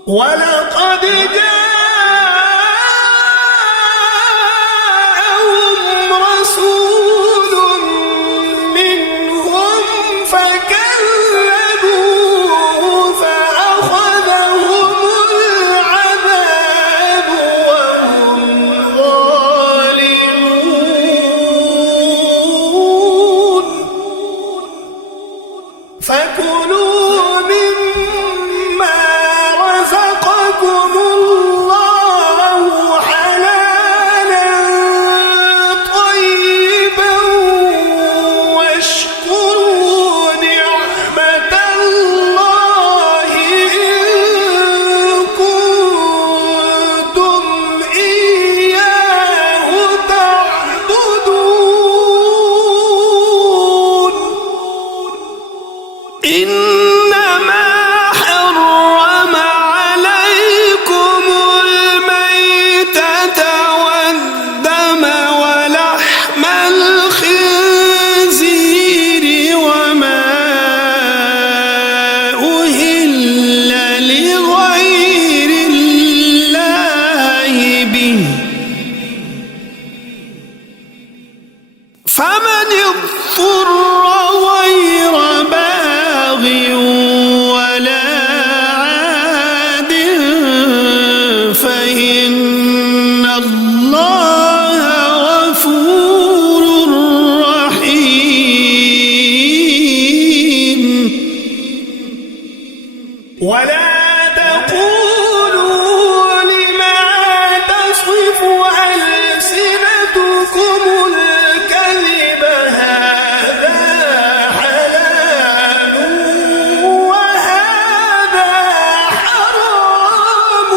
ولقد جاءهم رسول منهم فكذبوه فأخذهم العذاب وهم ظالمون فكلوا مما رزقكم الله حلالا طيبا واشكروا نعمة الله إن كنتم إياه تعبدون إنما حرم عليكم الميتة والدم ولحم الخنزير وما أهل لغير الله به فمن اضطر غير باغ ولا عاد فإن الله غفور رحيم ولا تقولوا لما تصف ألسنتكم الكذب هذا حلال وهذا حرام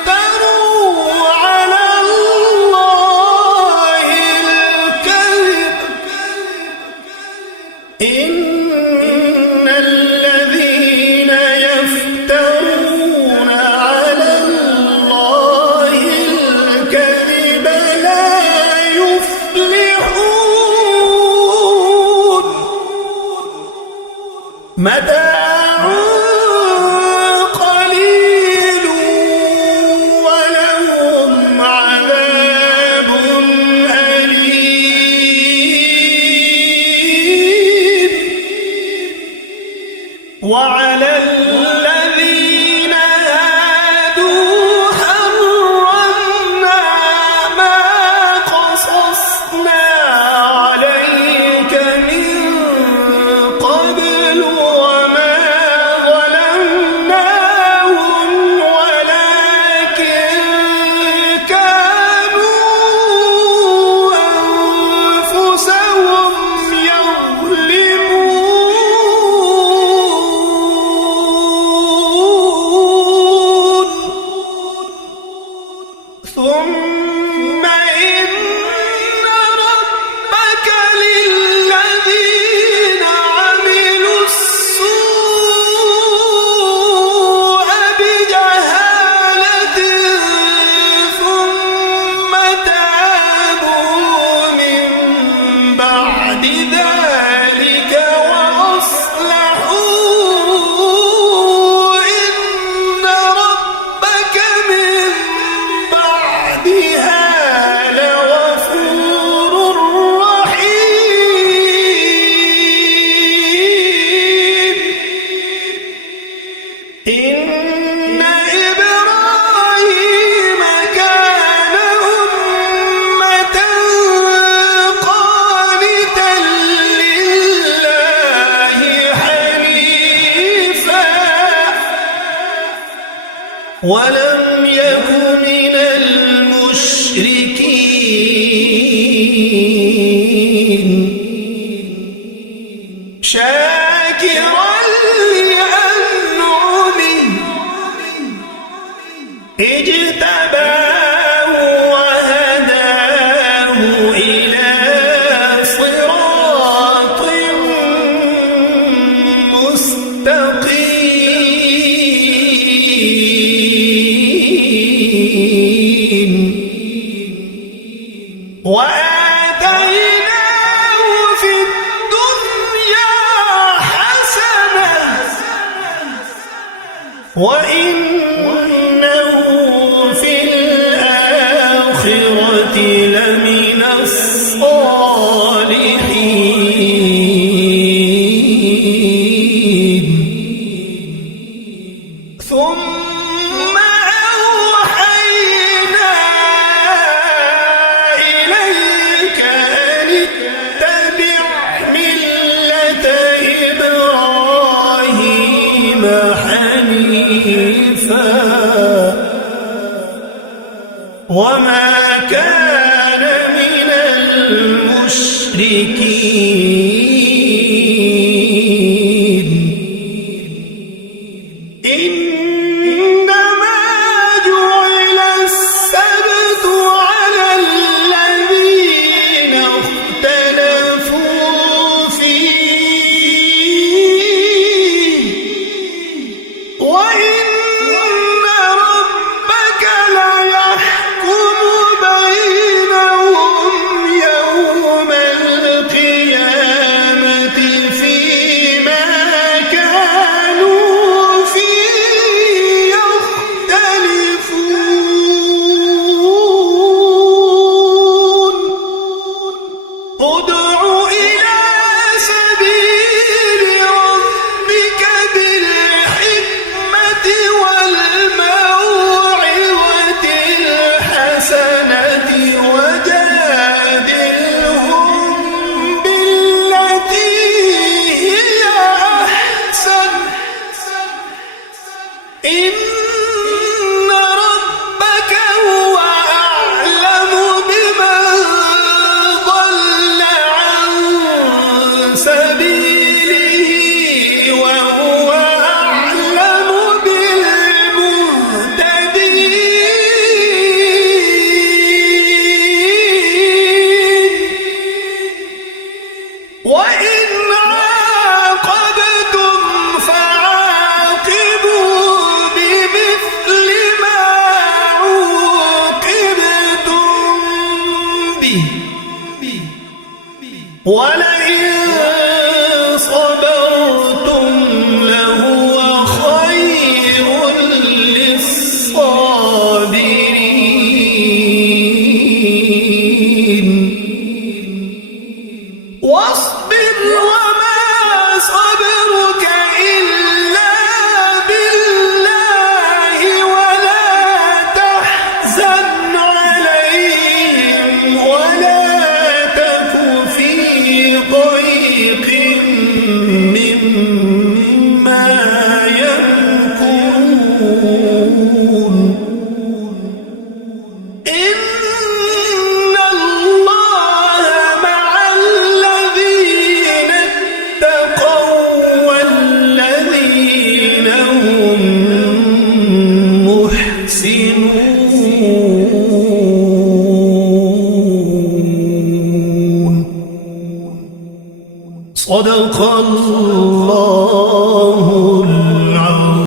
لتفتروا على الله الكذب إن الذين يفترون على الله الكذب لا يفلحون متاع قليل ولهم عذاب أليم وعلى الذين هادوا حرمنا ما قصصنا عليك من قبل وما ظلمناهم ولكن كانوا أنفسهم يظلمون ثم إن ربك للذين عملوا السوء بجهالة ثم تابوا من بعد ذلك وأصلحوا إن ربك من بعدها لغفور رحيم إن إبراهيم كان أمة قانتا لله حنيفا ولم يك من المشركين شاكرا لأنعمه اجتباه وهداه إلى صراط مستقيم وآتيناه في الدنيا حسنة وإنه في الآخرة لمن الصالحين. ثم أوحينا إليك أن اتبع ملة إبراهيم حنيفا وما كان من المشركين. إنما جعل السبت على الذين اختلفوا فيه وإن ربك ليحكم بينهم يوم القيامة فيما كانوا فيه يختلفون. ادع إلى سبيل ربك بالحكمة والموعظة الحسنة وجادلهم بالتي هي أحسن. إن ربك هو أعلم بمن ضل عن سبيله وهو أعلم بالمهتدين. وإن عاقبتم فعاقبوا بمثل ما عوقبتم به ولئن صبرتم لهو خير للصابرين. واصبر وما صبرك إلا بالله ولا تحزن عليهم ولا تك في ضيق مما يمكرون. إن الله مع الذين اتقوا والذين هم محسنون. صدق الله